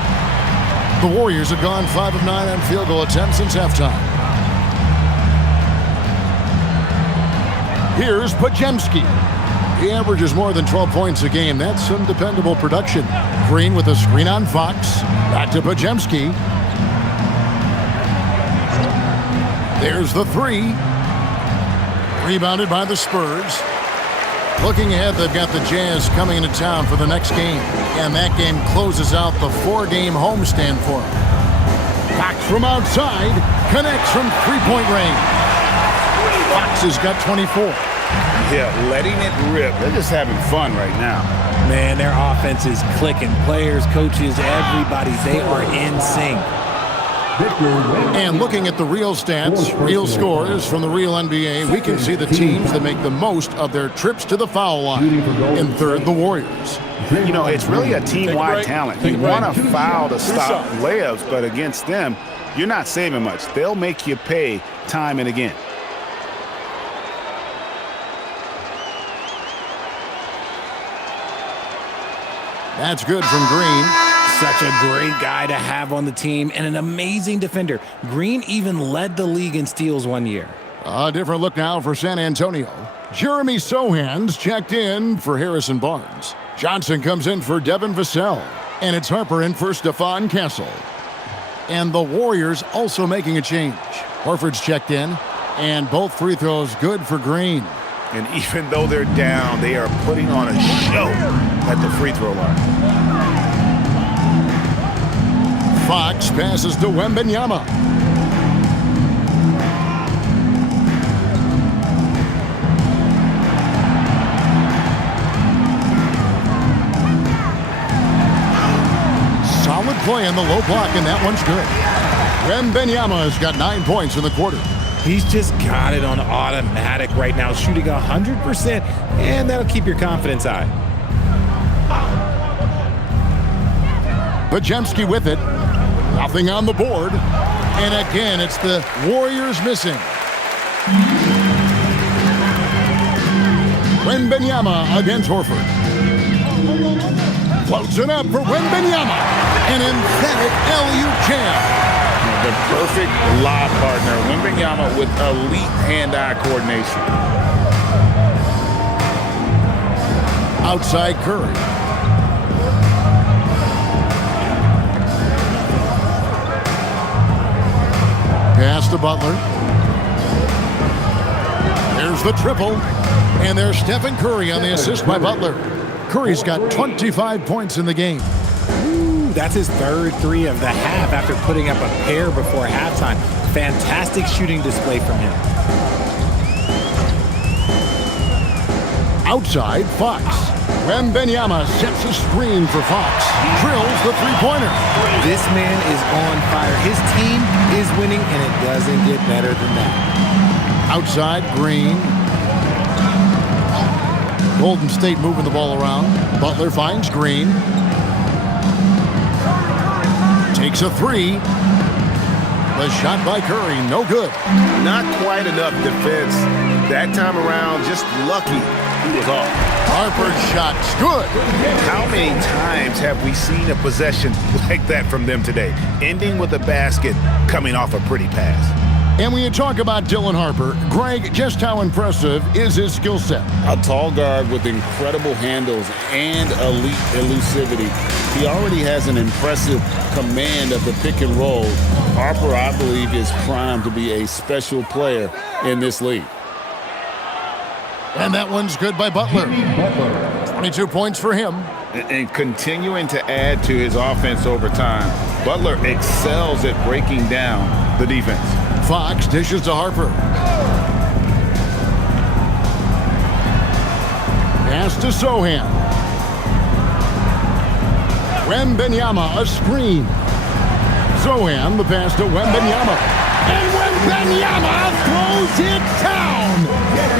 The Warriors have gone 5 of 9 on field goal attempts since halftime. Here's Podziemski. He averages more than 12 points a game. That's some dependable production. Green with a screen on Fox. Back to Podziemski. There's the 3. Rebounded by the Spurs. Looking ahead, they've got the Jazz coming into town for the next game. And that game closes out the 4-game homestand for them. Fox from outside. Connects from three-point range. Fox has got 24. Yeah, letting it rip. They're just having fun right now. Man, their offense is clicking. Players, coaches, everybody, they are in sync. And looking at the real stats, real scores from the real NBA, we can see the teams that make the most of their trips to the foul line. In third, the Warriors. You know, it's really a team-wide talent. You want to foul to stop layups, but against them, you're not saving much. They'll make you pay time and again. That's good from Green. Such a great guy to have on the team and an amazing defender. Green even led the league in steals one year. A different look now for San Antonio. Jeremy Sohan's checked in for Harrison Barnes. Johnson comes in for Devin Vassell. And it's Harper in for Stephon Castle. And the Warriors also making a change. Horford's checked in. And both free throws good for Green. And even though they're down, they are putting on a show at the free throw line. Fox passes to Wembanyama. play in the low block, and that one's good. Wembanyama has got 9 points in the quarter. He's just got it on automatic right now, shooting 100%, and that'll keep your confidence high. Podziemski with it. Nothing on the board. And again, it's the Warriors missing. Wembanyama against Horford. Floats it up for Wembanyama. An emphatic alley-oop jam. The perfect lob partner. Wembanyama with elite hand-eye coordination. Outside Curry. Pass to Butler. There's the triple. And there's Stephen Curry on the assist by Butler. Curry's got 25 points in the game. Ooh, that's his third three of the half after putting up a pair before halftime. Fantastic shooting display from him. Outside, Fox. Wembanyama sets a screen for Fox. Drills the three-pointer. This man is on fire. His team is winning, and it doesn't get better than that. Outside, Green. Golden State moving the ball around. Butler finds Green. Takes a three. The shot by Curry, no good. Not quite enough defense. That time around, just lucky he was off. Harper's shot's good. How many times have we seen a possession like that from them today? Ending with a basket, coming off a pretty pass. And when you talk about Dylan Harper, Greg, just how impressive is his skill set? A tall guard with incredible handles and elite elusivity. He already has an impressive command of the pick and roll. Harper, I believe, is primed to be a special player in this league. And that one's good by Butler. 22 points for him. And continuing to add to his offense over time, Butler excels at breaking down the defense. Fox dishes to Harper. Pass to Sohan. Wembanyama, a screen. Sohan, the pass to Wembanyama. And Wembanyama throws it down.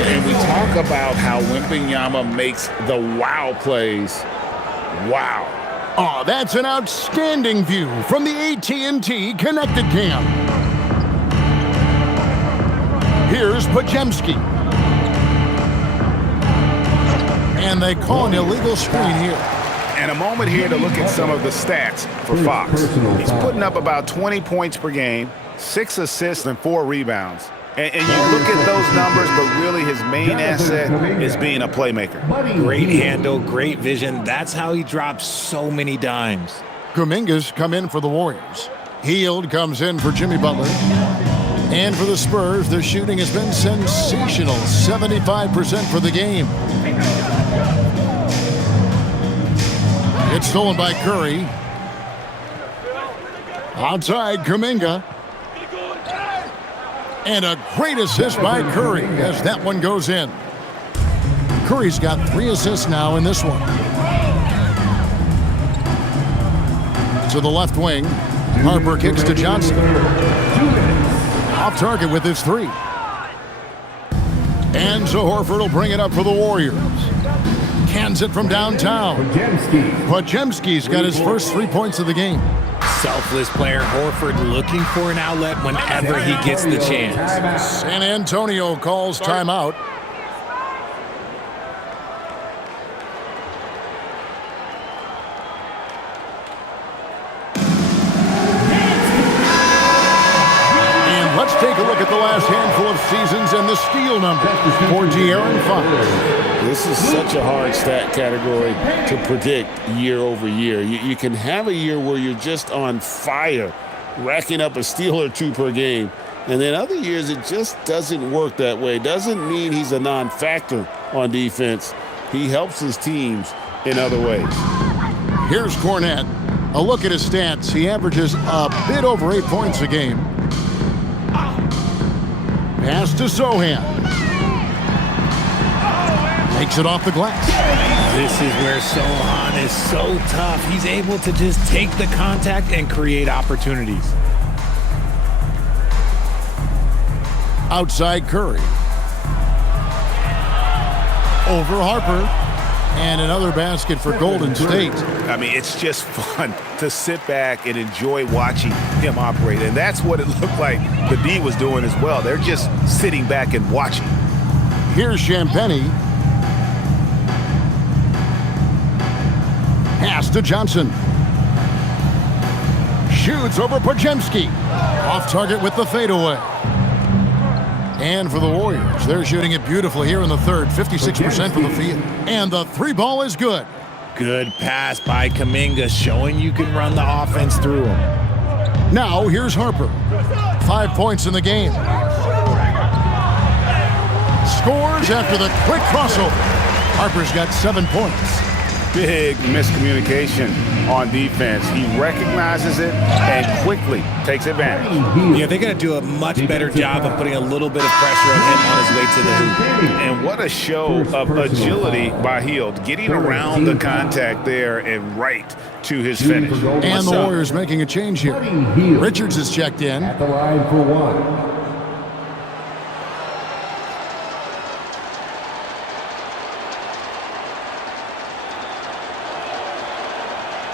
And we talk about how Wembanyama makes the wow plays. Wow. Oh, that's an outstanding view from the AT&T Connected Cam. Here's Podziemski. And they call an illegal screen here. And a moment here to look at some of the stats for Fox. He's putting up about 20 points per game, 6 assists and 4 rebounds. And you look at those numbers, but really his main asset is being a playmaker. Great handle, great vision. That's how he drops so many dimes. Kuminga's come in for the Warriors. Hield comes in for Jimmy Butler. And for the Spurs, their shooting has been sensational. 75% for the game. It's stolen by Curry. Outside, Kuminga. And a great assist by Curry as that one goes in. Curry's got 3 assists now in this one. To the left wing, Harper kicks to Johnson. Off target with his 3. And so Horford will bring it up for the Warriors. Cans it from downtown. Podziemski's got his first 3 points of the game. Selfless player Horford looking for an outlet whenever he gets the chance. San Antonio calls timeout. And let's take a look at the last handful of seasons and the steal number for De'Aaron Fox. This is such a hard stat category to predict year over year. You can have a year where you're just on fire, racking up a steal or 2 per game. And then other years, it just doesn't work that way. Doesn't mean he's a non-factor on defense. He helps his teams in other ways. Here's Cornette. A look at his stats. He averages a bit over 8 points a game. Pass to Sohan. Takes it off the glass. This is where Sohan is so tough. He's able to just take the contact and create opportunities. Outside Curry. Over Harper. And another basket for Golden State. I mean, it's just fun to sit back and enjoy watching him operate. And that's what it looked like the D was doing as well. They're just sitting back and watching. Here's Champagnie. Pass to Johnson. Shoots over Podziemski. Off target with the fadeaway. And for the Warriors, they're shooting it beautifully here in the third, 56% from the field. And the three ball is good. Good pass by Kuminga, showing you can run the offense through him. Now here's Harper. 5 points in the game. Scores after the quick crossover. Harper's got 7 points. Big miscommunication on defense. He recognizes it and quickly takes advantage. Yeah, they're going to do a much better job of putting a little bit of pressure on him on his way to the hoop. And what a show of agility by Hield, getting around the contact there and right to his finish. And the Warriors making a change here. Richards is checked in. At the line for one.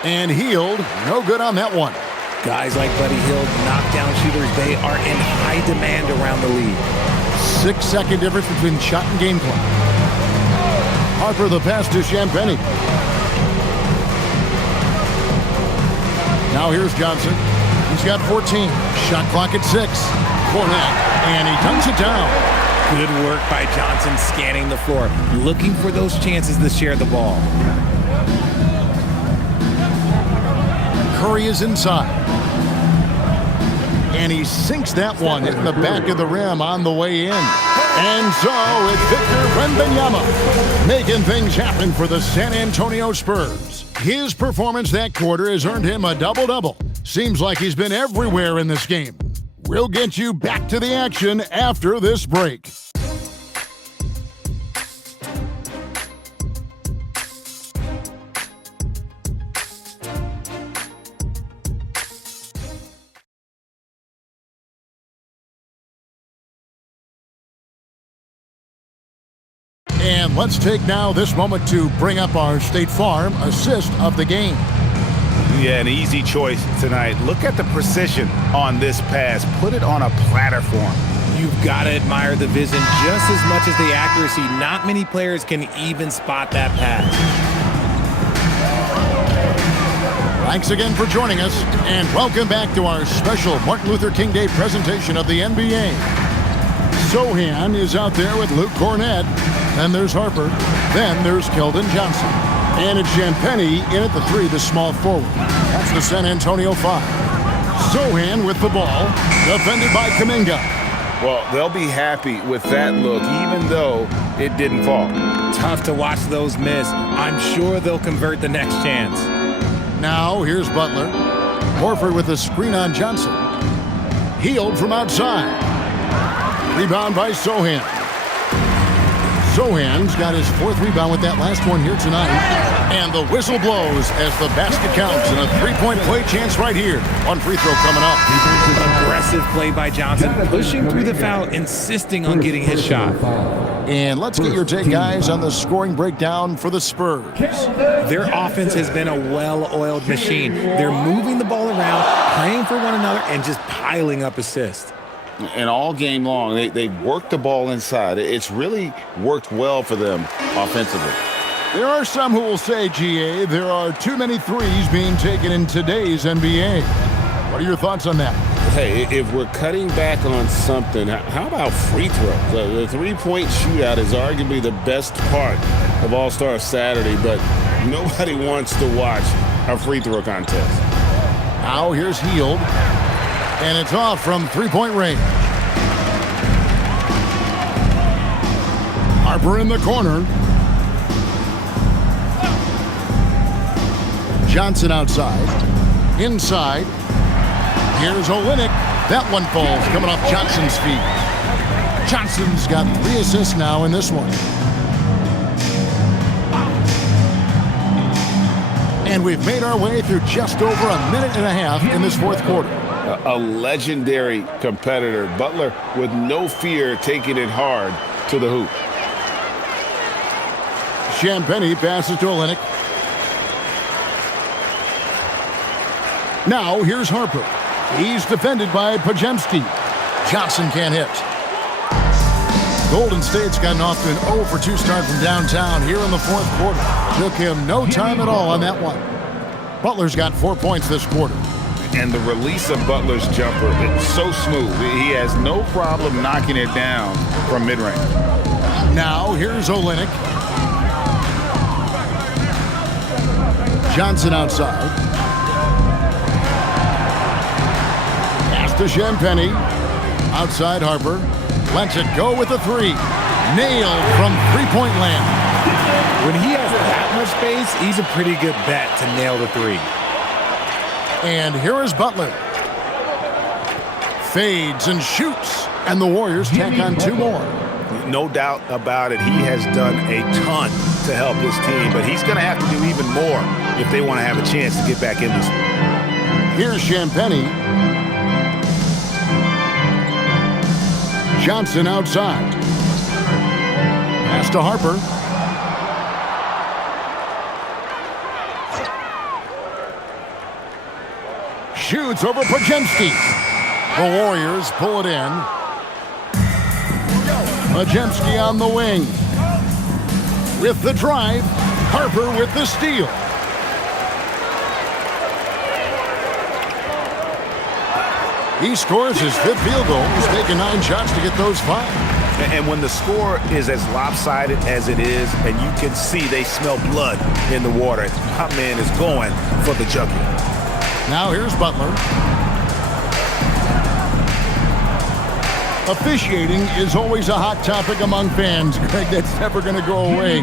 And Hield, no good on that one. Guys like Buddy Hield, knockdown shooters, they are in high demand around the league. 6-second difference between shot and game clock. Harper the pass to Champagnie. Now here's Johnson. He's got 14. Shot clock at 6. Fournette, and he dunks it down. Good work by Johnson scanning the floor, looking for those chances to share the ball. Curry is inside. And he sinks that one, hitting the back of the rim on the way in. And so it's Victor Wembanyama making things happen for the San Antonio Spurs. His performance that quarter has earned him a double-double. Seems like he's been everywhere in this game. We'll get you back to the action after this break. And let's take now this moment to bring up our State Farm assist of the game. Yeah, an easy choice tonight. Look at the precision on this pass. Put it on a platter for him. You've got to admire the vision just as much as the accuracy. Not many players can even spot that pass. Thanks again for joining us, and welcome back to our special Martin Luther King Day presentation of the NBA. Sohan is out there with Luke Cornett. Then there's Harper. Then there's Keldon Johnson. And it's Champagnie in at the 3, the small forward. That's the San Antonio 5. Sohan with the ball, defended by Kuminga. Well, they'll be happy with that look, even though it didn't fall. Tough to watch those miss. I'm sure they'll convert the next chance. Now here's Butler. Horford with a screen on Johnson. Hield from outside. Rebound by Sohan. Sohan's got his 4th rebound with that last one here tonight. And the whistle blows as the basket counts and a 3-point play chance right here. One free throw coming up. Aggressive play by Johnson, pushing through the foul, insisting on getting his shot. And let's get your take, guys, on the scoring breakdown for the Spurs. Their offense has been a well-oiled machine. They're moving the ball around, playing for one another, and just piling up assists. And all game long, they work the ball inside. It's really worked well for them offensively. There are some who will say, GA, there are too many threes being taken in today's NBA. What are your thoughts on that? Hey, if we're cutting back on something, how about free throws? The three-point shootout is arguably the best part of All-Star Saturday, but nobody wants to watch a free throw contest. Now here's Hield. And it's off from 3-point range. Harper in the corner. Johnson outside. Inside. Here's Olynyk. That one falls coming off Johnson's feet. Johnson's got 3 assists now in this one. And we've made our way through just over a minute and a half in this fourth quarter. A legendary competitor. Butler with no fear taking it hard to the hoop. Champagnie passes to Olynyk. Now here's Harper. He's defended by Podziemski. Johnson can't hit. Golden State's gotten off to an 0 for 2 start from downtown here in the fourth quarter. Took him no time at all on that one. Butler's got 4 points this quarter. And the release of Butler's jumper, it's so smooth. He has no problem knocking it down from mid-range. Now here's Olynyk. Johnson outside. Pass to Champagnie. Outside Harper. Lets it go with the 3. Nailed from three-point land. When he has that much space, he's a pretty good bet to nail the 3. And here is Butler. Fades and shoots. And the Warriors tack on 2 more. No doubt about it. He has done a ton to help this team, but he's going to have to do even more if they want to have a chance to get back in this one. Here's Champagnie. Johnson outside. Pass to Harper. Shoots over Podziemski. The Warriors pull it in. Podziemski on the wing. With the drive. Harper with the steal. He scores his 5th field goal. He's taken 9 shots to get those 5. And when the score is as lopsided as it is, and you can see they smell blood in the water, my man is going for the jugular. Now here's Butler. Officiating is always a hot topic among fans, Greg. That's never going to go away.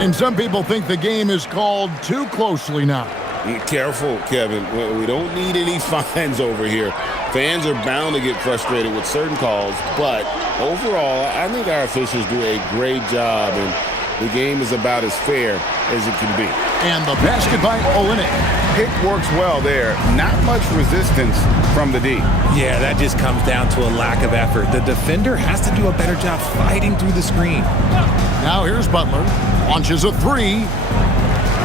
And some people think the game is called too closely now. Be careful, Kevin. We don't need any fines over here. Fans are bound to get frustrated with certain calls, but overall, I think our officials do a great job, and the game is about as fair as it can be. And the basket by Olynyk. Pick works well there. Not much resistance from the D. Yeah, that just comes down to a lack of effort. The defender has to do a better job fighting through the screen. Now here's Butler. Launches a 3.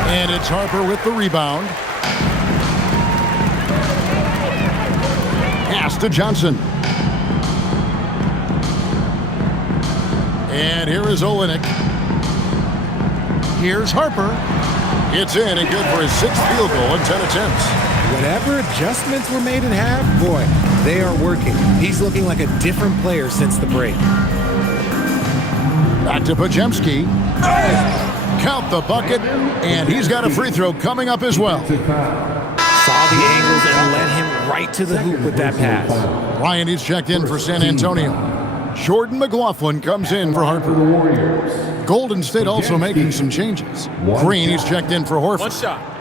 And it's Harper with the rebound. Pass to Johnson. And here is Olynyk. Here's Harper. It's in and good for his 6th field goal in 10 attempts. Whatever adjustments were made in half, boy, they are working. He's looking like a different player since the break. Back to Podziemski. Count the bucket, and he's got a free throw coming up as well. Saw the angles and led him right to the hoop with that pass. Ryan is checked in for San Antonio. Jordan McLaughlin comes in for Harper. Golden State also making some changes. Green is checked in for Horford.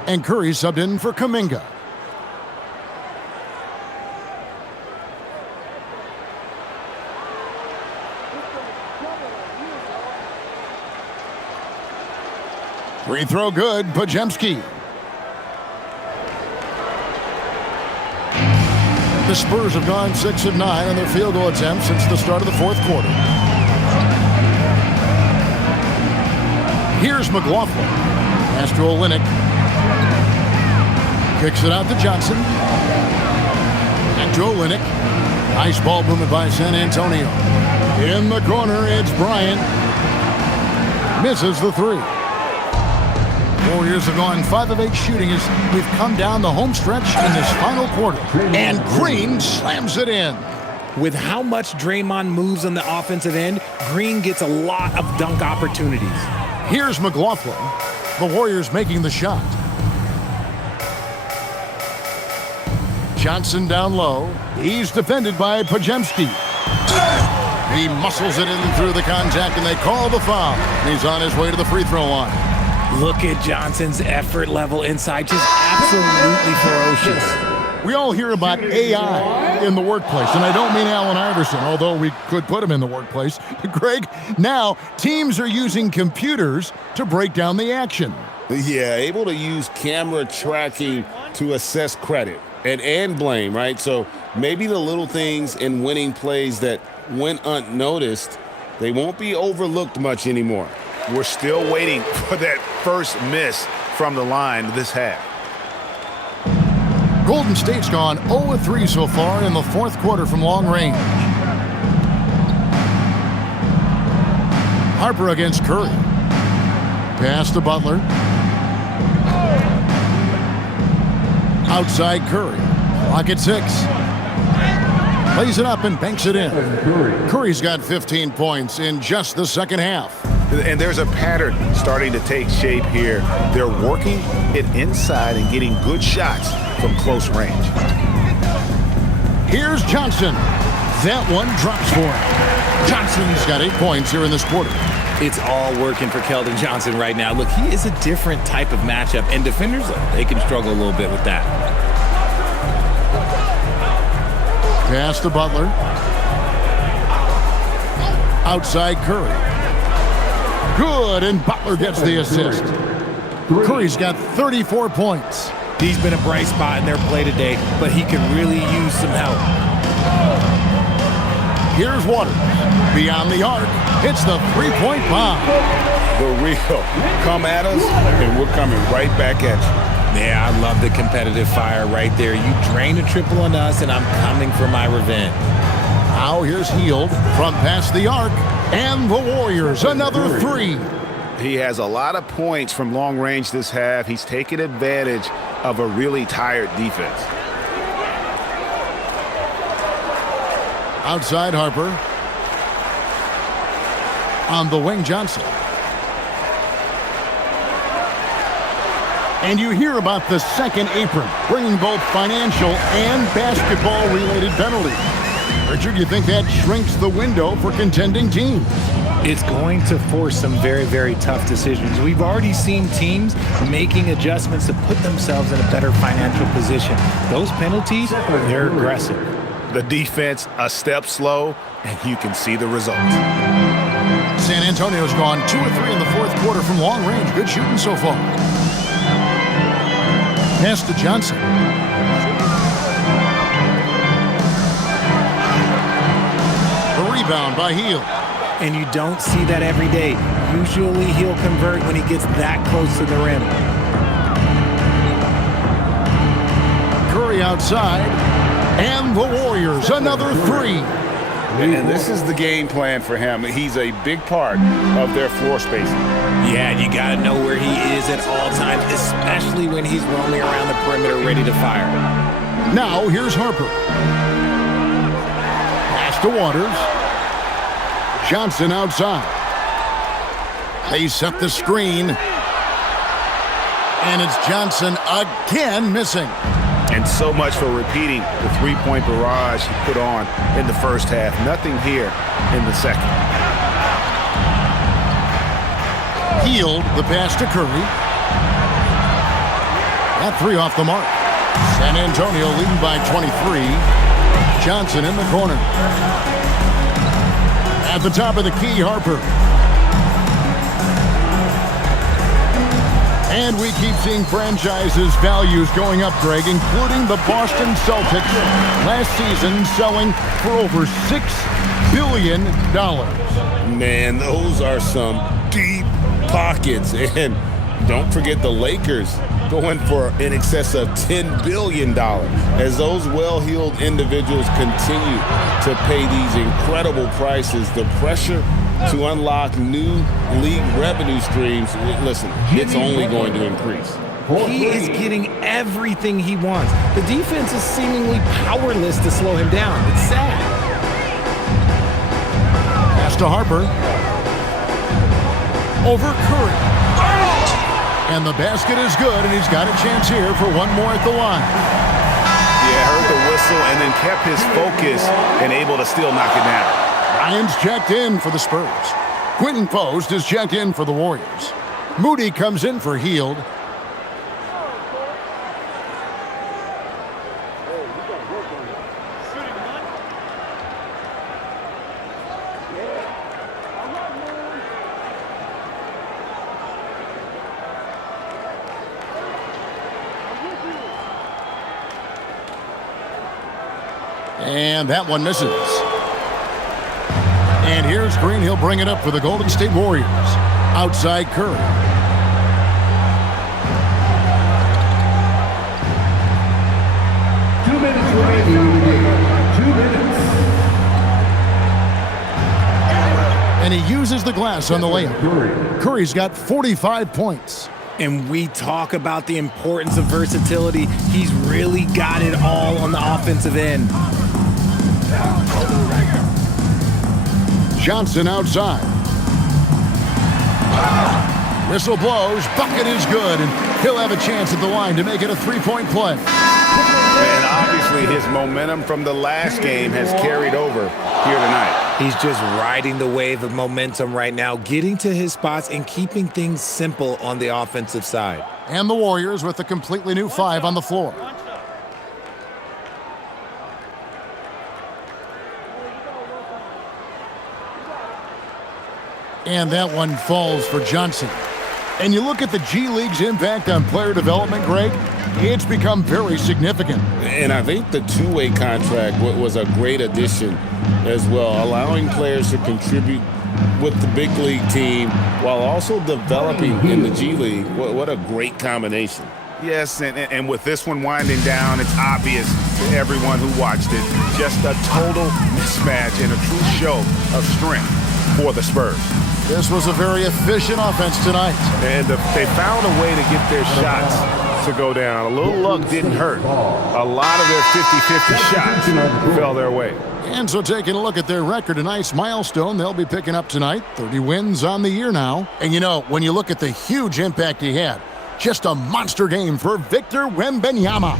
And Curry subbed in for Kuminga. Free throw good, Podziemski. The Spurs have gone 6 of 9 on their field goal attempts since the start of the fourth quarter. Here's McLaughlin. Pass to Olynyk. Kicks it out to Johnson. And to Olynyk. Nice ball movement by San Antonio. In the corner, it's Bryant. Misses the 3. Warriors have gone 5 of 8 shooting as we've come down the home stretch in this final quarter. And Green slams it in. With how much Draymond moves on the offensive end, Green gets a lot of dunk opportunities. Here's McLaughlin. The Warriors making the shot. Johnson down low. He's defended by Podziemski. He muscles it in through the contact, and they call the foul. He's on his way to the free throw line. Look at Johnson's effort level inside, just absolutely ferocious. We all hear about AI in the workplace, and I don't mean Allen Iverson, although we could put him in the workplace. Greg, now teams are using computers to break down the action. Yeah, able to use camera tracking to assess credit and blame, right? So maybe the little things in winning plays that went unnoticed, they won't be overlooked much anymore. We're still waiting for that first miss from the line this half. Golden State's gone 0-3 so far in the fourth quarter from long range. Harper against Curry. Pass to Butler. Outside Curry. Clock at 6. Plays it up and banks it in. Curry's got 15 points in just the second half. And there's a pattern starting to take shape here. They're working it inside and getting good shots from close range. Here's Johnson. That one drops for him. Johnson's got 8 points here in this quarter. It's all working for Keldon Johnson right now. Look, he is a different type of matchup, and defenders, they can struggle a little bit with that. Pass to Butler. Outside Curry. Good, and Butler gets the assist. Curry's got 34 points. He's been a bright spot in their play today, but he can really use some help. Here's Waters. Beyond the arc. It's the three-point bomb. The real. Come at us, and we're coming right back at you. Yeah, I love the competitive fire right there. You drain a triple on us, and I'm coming for my revenge. Now here's Hield from past the arc. And the Warriors, another 3. He has a lot of points from long range this half. He's taken advantage of a really tired defense. Outside Harper. On the wing, Johnson. And you hear about the second apron, bringing both financial and basketball-related penalties. Richard, you think that shrinks the window for contending teams? It's going to force some very, very tough decisions. We've already seen teams making adjustments to put themselves in a better financial position. Those penalties, they're aggressive. The defense a step slow, and you can see the results. San Antonio's gone 2 of 3 in the fourth quarter from long range. Good shooting so far. Pass to Johnson. The rebound by Hield. And you don't see that every day. Usually he'll convert when he gets that close to the rim. Curry outside. And the Warriors, another 3. And this is the game plan for him. He's a big part of their floor spacing. Yeah, you got to know where he is at all times, especially when he's roaming around the perimeter ready to fire. Now here's Harper. Pass to Waters. Johnson outside. They set the screen. And it's Johnson again missing. And so much for repeating the three-point barrage he put on in the first half. Nothing here in the second. Hield the pass to Curry. That 3 off the mark. San Antonio leading by 23. Johnson in the corner. At the top of the key, Harper. And we keep seeing franchises' values going up, Greg, including the Boston Celtics last season selling for over $6 billion. Man, those are some deep pockets. And don't forget the Lakers going for in excess of $10 billion as those well-heeled individuals continue to pay these incredible prices. The pressure to unlock new league revenue streams, listen, it's only going to increase. He is getting everything he wants. The defense is seemingly powerless to slow him down. It's sad. Pass to Harper. Over Curry. And the basket is good, and he's got a chance here for one more at the line. Yeah, heard the whistle and then kept his focus and able to still knock it down. Ryan's checked in for the Spurs. Quentin Post is checked in for the Warriors. Moody comes in for Hield. And that one misses. And here's Green. He'll bring it up for the Golden State Warriors. Outside Curry. Remaining in the game. 2 minutes. And he uses the glass on the layup. Curry's got 45 points. And we talk about the importance of versatility. He's really got it all on the offensive end. Johnson outside. Whistle blows. Bucket is good. And he'll have a chance at the line to make it a three-point play. And obviously his momentum from the last game has carried over here tonight. He's just riding the wave of momentum right now, getting to his spots and keeping things simple on the offensive side. And the Warriors with a completely new 5 on the floor. And that one falls for Johnson. And you look at the G League's impact on player development, Greg, it's become very significant. And I think the two-way contract was a great addition as well, allowing players to contribute with the big league team while also developing in the G League. What a great combination. Yes, and with this one winding down, it's obvious to everyone who watched it, just a total mismatch and a true show of strength for the Spurs. This was a very efficient offense tonight. And they found a way to get their shots to go down. A little luck didn't hurt. A lot of their 50-50 shots fell their way. And so taking a look at their record, a nice milestone they'll be picking up tonight. 30 wins on the year now. And you know, when you look at the huge impact he had, just a monster game for Victor Wembanyama.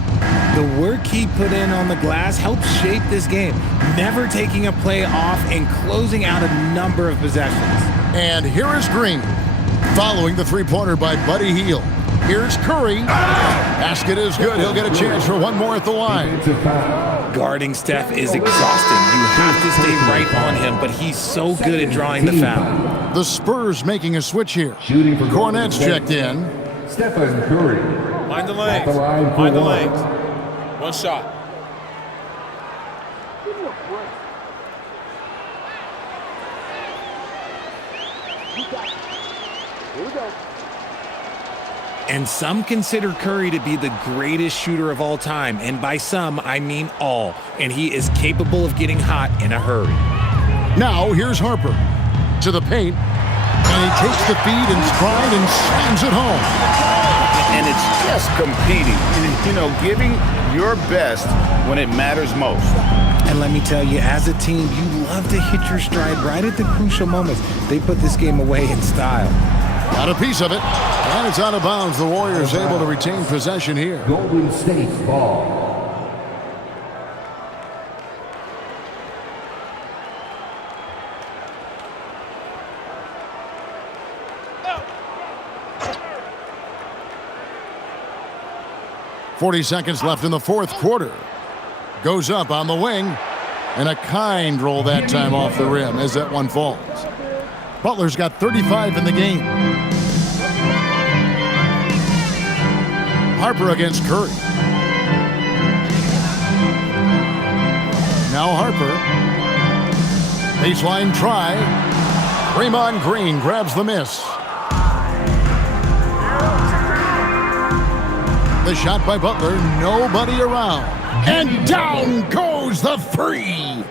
The work he put in on the glass helped shape this game, never taking a play off and closing out a number of possessions. And here is Green, following the three-pointer by Buddy Hield. Here's Curry. Basket is good. He'll get a chance for one more at the line. Guarding Steph is exhausting. You have to stay right on him, but he's so good at drawing the foul. The Spurs making a switch here. Hornets checked in. Stephen Curry. Mind the legs. Mind the legs. One shot. And some consider Curry to be the greatest shooter of all time. And by some, I mean all. And he is capable of getting hot in a hurry. Now, here's Harper to the paint. And he takes the feed in stride and slams it home. And it's just competing. You know, giving your best when it matters most. And let me tell you, as a team, you love to hit your stride right at the crucial moments. They put this game away in style. Got a piece of it. And it's out of bounds. The Warriors able to retain possession here. Golden State ball. .40 seconds left in the fourth quarter. Goes up on the wing. And a kind roll that time off the rim as that one falls. Butler's got 35 in the game. Harper against Curry. Now Harper. Baseline try. Draymond Green grabs the miss. The shot by Butler, nobody around. And down goes the three.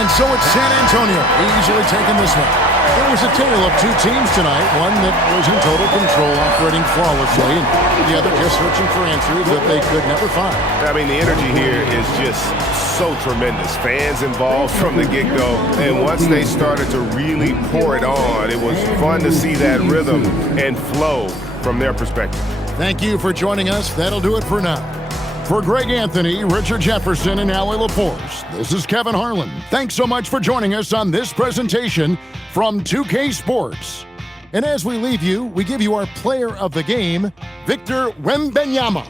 And so it's San Antonio easily taking this one. There was a tale of two teams tonight, one that was in total control, operating flawlessly, and the other just searching for answers that they could never find. I mean, the energy here is just so tremendous. Fans involved from the get-go, and once they started to really pour it on, it was fun to see that rhythm and flow from their perspective. Thank you for joining us. That'll do it for now. For Greg Anthony, Richard Jefferson, and Allie LaForce, this is Kevin Harlan. Thanks so much for joining us on this presentation from 2K Sports. And as we leave you, we give you our player of the game, Victor Wembanyama.